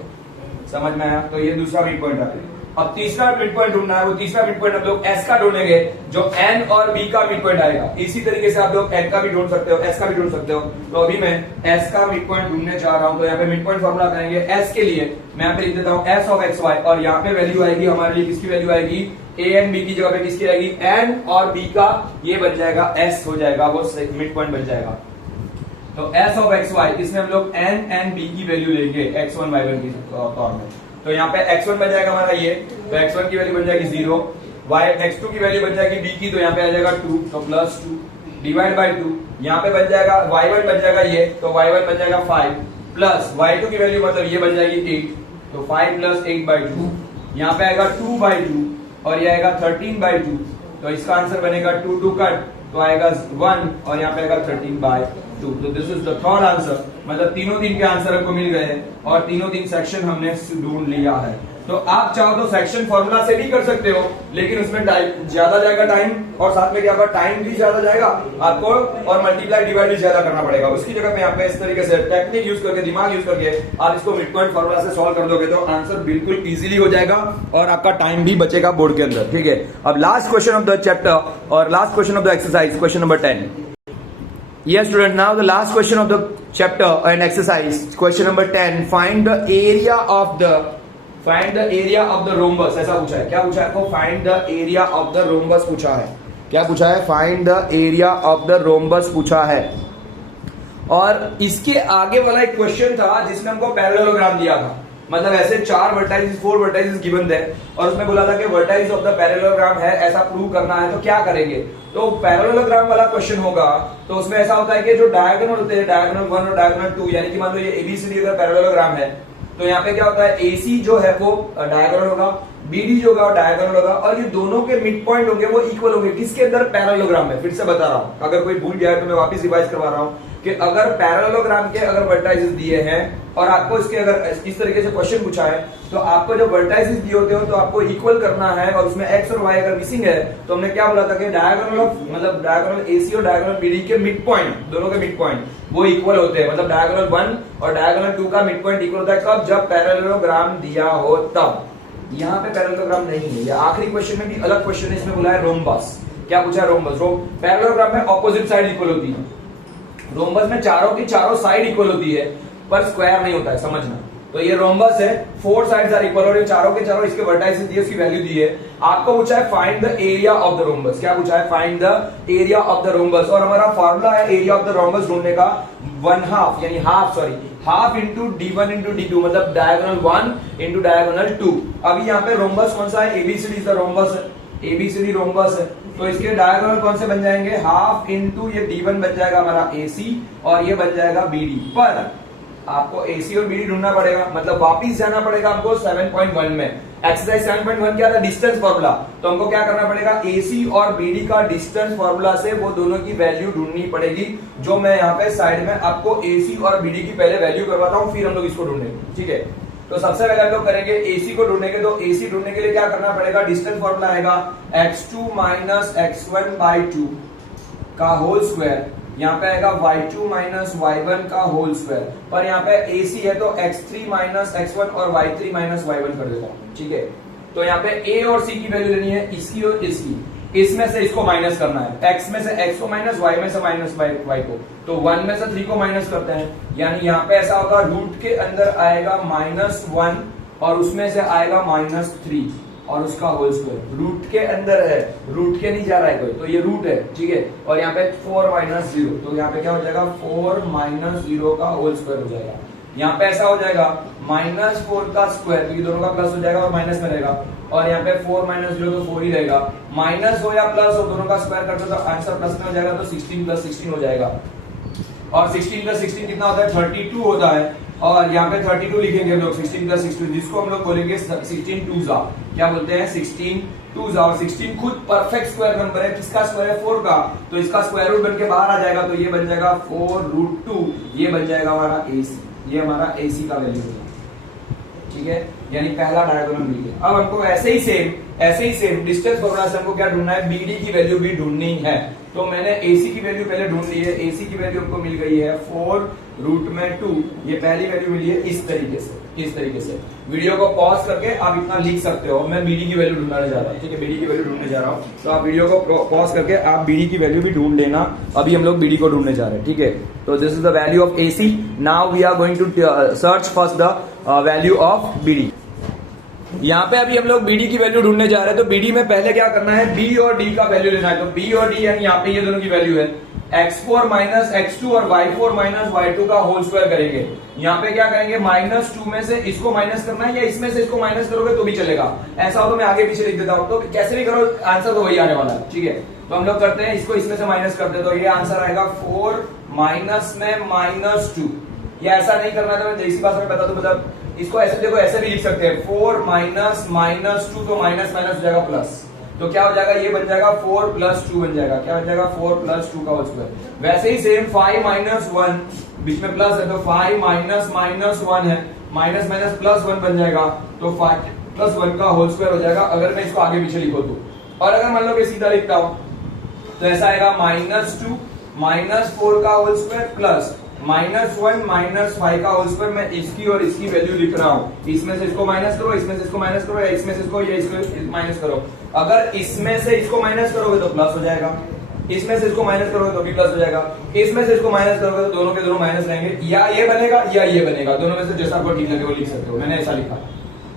समझ में आया, तो ये दूसरा मिड पॉइंट आ गया। अब तीसरा मिड पॉइंट ढूंढना है, वो तीसरा मिड पॉइंट हम लोग s का ढूंढेंगे, जो n और b का मिड पॉइंट आएगा। इसी तरीके से आप लोग n का भी ढूंढ सकते हो, s का भी ढूंढ सकते हो। तो अभी मैं s का मिड पॉइंट ढूंढने जा रहा हूं, तो यहाँ पे मिड पॉइंट फॉर्मूला करेंगे s के लिए। मैं यहाँ पे लिख देता हूँ s ऑफ xy, और यहाँ पे वैल्यू आएगी हमारे लिए, किसकी वैल्यू आएगी, a एंड b की जगह पे किसकी आएगी, n और b का, ये बन जाएगा s हो जाएगा, वो मिड पॉइंट बन जाएगा। तो s ऑफ xy, इसमें हम लोग n एंड b की वैल्यू लेंगे x1 y1 की फॉर्म में। तो यहाँ पे x1 बन जाएगा हमारा ये, तो x1 की वैल्यू बन जाएगी 0, x2 की वैल्यू बन जाएगी b की, तो यहाँ पे आ जाएगा 2, तो +2 डिवाइड बाई 2। यहाँ पे बन जाएगा y1 बन जाएगा ये, तो y1 बन जाएगा 5 प्लस y2 की वैल्यू मतलब ये बन जाएगी 8, तो 5 + 8 बाई 2। यहाँ पे आएगा 2 बाई 2 और ये आएगा 13 बाई 2, तो इसका आंसर बनेगा 2 कट, तो आएगा 1 और यहाँ पे आएगा 13 बाई 2। तो this is the third answer, मतलब तीनों दिन के आंसर हमको मिल गए हैं और तीनों दिन सेक्शन हमने ढूंढ लिया है। तो आप चाहो तो सेक्शन फॉर्मूला से भी कर सकते हो, लेकिन उसमें ज्यादा जाएगा टाइम, और साथ में क्या होगा, टाइम भी ज्यादा जाएगा आपको, और मल्टीप्लाई डिवाइड भी ज्यादा करना पड़ेगा। उसकी जगह पे यहाँ पे इस तरीके से टेक्निक यूज करके, दिमाग यूज करके आप इसको मिड पॉइंट फॉर्मूला से सॉल्व कर दोगे तो आंसर बिल्कुल इजीली हो जाएगा और आपका टाइम भी बचेगा बोर्ड के अंदर, ठीक है। अब last question of the chapter और last question of the exercise, question number 10। Yes, student. Now the last question of the chapter and exercise, question number 10. Find the area of the rhombus. ऐसा पूछा है, क्या पूछा है? Find the area of the rhombus पूछा है। क्या पूछा है? Find the area of the rhombus पूछा है। और इसके आगे वाला एक क्वेश्चन था जिसमें हमको पैरेललोग्राम दिया था, मतलब ऐसे 4 वर्टाइसेस 4 वर्टाइसेस गिवन थे और उसमें बोला था कि वर्टाइस ऑफ द पैरेललोग्राम है, ऐसा प्रूव करना है, तो क्या करेंगे। तो पैरेललोग्राम वाला क्वेश्चन होगा तो उसमें ऐसा होता है कि जो डायगोनल होते हैं, डायगोनल 1 और डायगोनल 2, यानी कि मान लो ये एबीसीडी अगर पैरेललोग्राम है तो यहाँ पे क्या होता है, एसी जो है वो डायगोनल होगा, बीडी जो होगा डायगोनल होगा, और ये दोनों के मिड पॉइंट होंगे वो इक्वल होंगे। किसके अंदर? पैरेललोग्राम में। फिर से बता रहा हूं, अगर कोई भूल गया है तो मैं वापस रिवाइज करवा रहा हूं कि अगर पैरेललोग्राम के अगर वर्टाइसेस दिए हैं और आपको इसके अगर इस तरीके से क्वेश्चन पूछा है तो आपको जो वर्टाइसेस दिए होते हो तो आपको इक्वल करना है, और उसमें एक्स और वाई अगर मिसिंग है तो हमने क्या बोला था कि डायगोनल ऑफ, मतलब डायगोनल एसी और डायगोनल बीडी के मिड पॉइंट, दोनों के मिड पॉइंट वो इक्वल होते हैं, मतलब डायगोनल 1 और डायगोनल 2 का मिड पॉइंट इक्वल होता है। कब? जब पैरेललोग्राम दिया हो तब। यहाँ पे पैरेललोग्राम नहीं है, ये आखिरी क्वेश्चन में भी अलग क्वेश्चन है, इसमें बोला है रोम्बस। क्या पूछा है? रोम्बस। पैरेललोग्राम में ऑपोजिट साइड इक्वल होती है, रोम्बस में चारों की चारों साइड इक्वल होती है पर स्क्वायर नहीं होता है, समझना। तो ये रोम्बस है, 4 साइड्स आर इक्वल और ये चारों के चारों इसके वर्टाइसेस दिए, उसकी वैल्यू दी है। आपको पूछा है find the area of the rhombus. क्या पूछा है? Find the area of the rhombus. और हमारा फॉर्मूला है एरिया ऑफ द रोम्बस ढूंढने का, half into d1 into d2, मतलब डायगोनल 1 इंटू डायगोनल 2। अभी यहाँ पे रोम्बस कौन सा है? एबीसीडी इज द रोम्बस है, एबीसीडी रोम्बस है। तो इसके डायगोनल कौन से बन जाएंगे? हाफ इंटू ये d1 बन जाएगा हमारा AC और ये बन जाएगा BD। पर आपको AC और BD ढूंढना पड़ेगा, मतलब वापिस जाना पड़ेगा हमको 7.1 में। एक्सरसाइज 7.1 क्या था? Distance formula. तो हमको क्या करना पड़ेगा? AC और BD का डिस्टेंस फॉर्मूला से वो दोनों की वैल्यू ढूंढनी पड़ेगी, जो मैं यहाँ पे साइड में आपको AC और BD की पहले वैल्यू करवाता हूँ, फिर हम लोग इसको ढूंढेंगे। ठीक है, तो सबसे पहले हम लोग करेंगे AC को ढूंढेंगे। तो AC ढूंढने के लिए क्या करना पड़ेगा? डिस्टेंस फॉर्मूला आएगा x2 माइनस x1/2 का होल स्क्वायर, यहाँ पे आएगा y2 माइनस y1 का होल स्क्वायर। पर यहाँ पे AC है तो x3 माइनस x1 और y3 माइनस y1 कर देता हूँ। ठीक है, तो यहाँ पे A और C की वैल्यू लेनी है, इसकी और इसकी। इसमें से इसको माइनस करना है, x में से x को माइनस, y में से माइनस y को। तो 1 में से 3 को माइनस करते हैं, यानी यहाँ पे ऐसा होगा रूट के अंदर आएगा -1 और उसमें से आएगा -3 और उसका होल स्क्वायर। रूट के अंदर है, रूट के नहीं जा रहा है कोई, तो ये रूट है। ठीक है, और यहाँ पे 4 माइनस 0, तो यहाँ पे क्या हो जाएगा? 4 माइनस 0 का होल स्क्वायर हो जाएगा। यहाँ पे ऐसा हो जाएगा -4 का स्क्वायर, तो ये दोनों का प्लस हो जाएगा और माइनस में रहेगा। और यहाँ पे 4 माइनस 0 तो 4 ही रहेगा। माइनस हो या प्लस हो, दोनों का स्क्वायर करते तो आंसर प्लस में हो जाएगा, तो 16 प्लस 16 हो जाएगा। और 16 प्लस 16 कितना होता है? 32 होता है। और यहाँ पे 32 लिखेंगे हम लोग, 16 प्लस 16, जिसको हम लोग बोलेंगे 16 2 क्या बोलते हैं? 16 2 और 16 खुद परफेक्ट स्क्वायर नंबर है। किसका स्क्वायर है? 4 का। तो इसका स्क्वायर रूट बन के बाहर आ जाएगा, तो ये बन जाएगा 4√2, ये बन जाएगा हमारा AC, ये हमारा AC का वैल्यू है। ठीक है, यानी पहला डायगोनल मिल गया। अब हमको ऐसे ही सेम डिस्टेंस फॉर्मूला से हमको क्या ढूंढना है? BD की वैल्यू भी ढूंढनी है। तो मैंने AC की वैल्यू पहले ढूंढ ली है। AC की वैल्यू हमको मिल गई है 4√2, ये पहली वैल्यू मिली है इस तरीके से। वीडियो को पॉज करके आप इतना लिख सकते हो, मैं BD की वैल्यू ढूंढने जा रहा हूँ। ठीक है, BD की वैल्यू ढूंढने जा रहा हूँ, तो आप वीडियो को पॉज करके आप BD की वैल्यू भी ढूंढ लेना। अभी हम लोग BD को ढूंढने जा रहे हैं। ठीक है, तो this is the value of AC। Now we are going to search first the value of BD। यहाँ पे अभी हम लोग BD की वैल्यू ढूंढने जा रहे हैं। तो BD में पहले क्या करना है? B और D का वैल्यू लेना है। तो B और D यानी यहाँ पे ये दोनों की वैल्यू है, x4 माइनस x2 और y4 माइनस y2 का होल स्क्वायर करेंगे। यहाँ पे क्या करेंगे? -2 में से इसको माइनस करना है, या इसमें से इसको माइनस करोगे तो भी चलेगा। ऐसा हो तो मैं आगे पीछे लिख देता हूँ, तो कैसे भी करो आंसर तो वही आने वाला है। ठीक है, तो हम लोग करते हैं इसको इसमें से माइनस करते हैं, तो ये आंसर आएगा 4 माइनस में -2। या ऐसा नहीं करना था, मैं जैसी भाषा में बता दूं, मतलब इसको ऐसे देखो, ऐसे भी लिख सकते हैं 4 माइनस -2, तो माइनस माइनस हो जाएगा प्लस, तो क्या हो जाएगा? ये बन जाएगा 4 प्लस 2 बन जाएगा। क्या बन जाएगा? 4 प्लस 2 का होल स्क्वायर। वैसे ही सेम 5 माइनस 1, बीच में प्लस है तो 5 माइनस -1 है, माइनस माइनस प्लस 1 बन जाएगा, तो 5 प्लस 1 का होल स्क्वायर हो जाएगा, अगर मैं इसको आगे पीछे लिखो तो। और अगर मान लो कि सीधा लिखता हूं तो ऐसा आएगा -2 -4 का होल स्क्वायर प्लस -1 -5 का होल स्क्वायर। मैं इसकी और इसकी वैल्यू लिख रहा हूं, इसमें से इसको माइनस करो, इसमें से इसको माइनस करो, या इसमें से इसको या इसको माइनस करो। अगर इसमें से इसको माइनस करोगे तो प्लस हो जाएगा, इसमें से इसको माइनस करोगे तो भी प्लस हो जाएगा, इसमें से इसको माइनस करोगे तो दोनों के दोनों माइनस रहेंगे, या ये बनेगा या ये बनेगा, दोनों में से जैसा आपको ठीक लगे वो लिख सकते हो, मैंने ऐसा लिखा।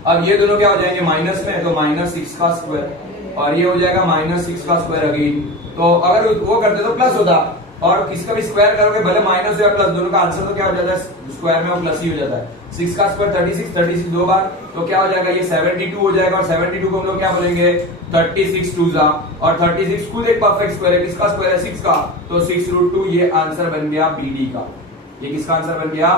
अब ये दोनों क्या हो जाएंगे? माइनस में, तो -6 का स्क्वायर, और ये हो जाएगा -6 का स्क्वायर अगेन। तो अगर वो करते तो प्लस होता, और किसका भी स्क्वायर करोगे भले माइनस या प्लस, दोनों का आंसर तो क्या हो जाता है? स्क्वायर में वो प्लस ही हो जाता है। 6 का स्क्वायर 36 दो बार, तो क्या हो जाएगा? ये 72 हो जाएगा, और 72 को हम लोग क्या बोलेंगे? 36 2 और 36 खुद एक परफेक्ट स्क्वायर है। किसका स्क्वायर है? 6 का, तो 6√2, ये आंसर बन गया BD का। ये किसका आंसर बन गया?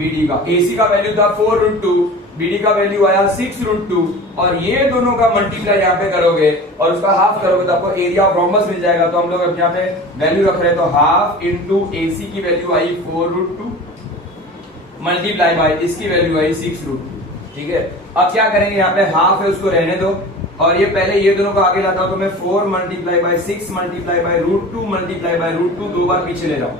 BD का। AC का वैल्यू था 4√2, BD का वैल्यू आया 6√2, और ये दोनों का मल्टीप्लाई यहाँ पे करोगे और उसका हाफ करोगे तो आपको एरिया ऑफ रोम्बस मिल जाएगा। तो हम लोग यहाँ पे वैल्यू रख रहे हैं, तो हाफ इंटू AC की वैल्यू आई 4√2 मल्टीप्लाई बाय इसकी वैल्यू आई 6√2। ठीक है, अब क्या करेंगे? यहाँ पे हाफ है उसको रहने दो, और ये पहले ये दोनों को आगे लाता हूं, तो मैं 4 multiply by 6 multiply by √2 multiply by √2 दो बार पीछे ले जाओ,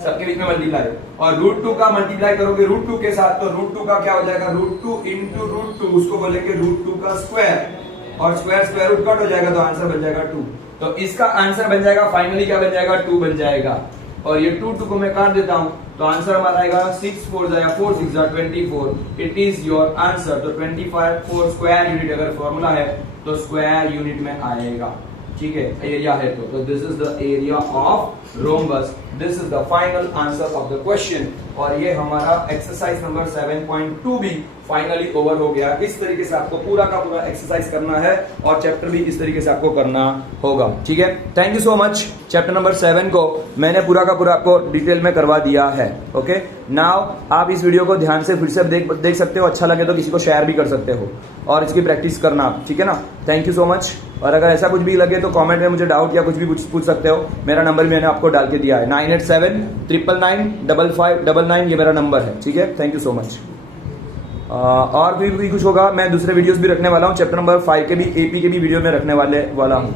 सबके बीच में मल्टीप्लाई, और √2 का मल्टीप्लाई करोगे √2 के साथ, तो √2 का क्या हो जाएगा? √2 इंटू √2, उसको बोलेंगे √2 का स्क्वायर, और स्क्वायर स्क्वायर रूट कट हो जाएगा, तो आंसर बन जाएगा 2। तो इसका आंसर बन जाएगा फाइनली क्या बन जाएगा? 2 बन जाएगा। और ये 2 को मैं काट देता हूं, तो आंसर हमारा आएगा 6 4 या 4 6 24। It is your answer. तो 25 4 स्क्वायर यूनिट अगर फॉर्मूला है तो स्क्वायर यूनिट में आएगा, ठीक है, एरिया है तो this is the area of rhombus. This is the final answer of the question. और ये हमारा एक्सरसाइज नंबर 7.2 भी फाइनली ओवर हो गया। इस तरीके से आपको पूरा का पूरा एक्सरसाइज करना है और चैप्टर भी इस तरीके से आपको करना होगा, ठीक है। Thank you so much. Chapter number 7 को मैंने पूरा का पूरा आपको डिटेल में करवा दिया है। ओके, नाउ आप इस वीडियो को ध्यान से फिर से देख सकते हो। अच्छा लगे तो किसी को शेयर भी कर सकते हो और इसकी प्रैक्टिस करना, ठीक है ना। Thank you so much. और अगर ऐसा कुछ भी लगे तो कमेंट में मुझे डाउट या कुछ भी पूछ सकते हो। मेरा नंबर भी मैंने आपको डाल के दिया है 987 999 5599, ये मेरा नंबर है, ठीक है। Thank you so much. और भी कुछ होगा, मैं दूसरे वीडियोस भी रखने वाला हूँ। चैप्टर नंबर 5 के भी, एपी के भी वीडियो में रखने वाला हूँ।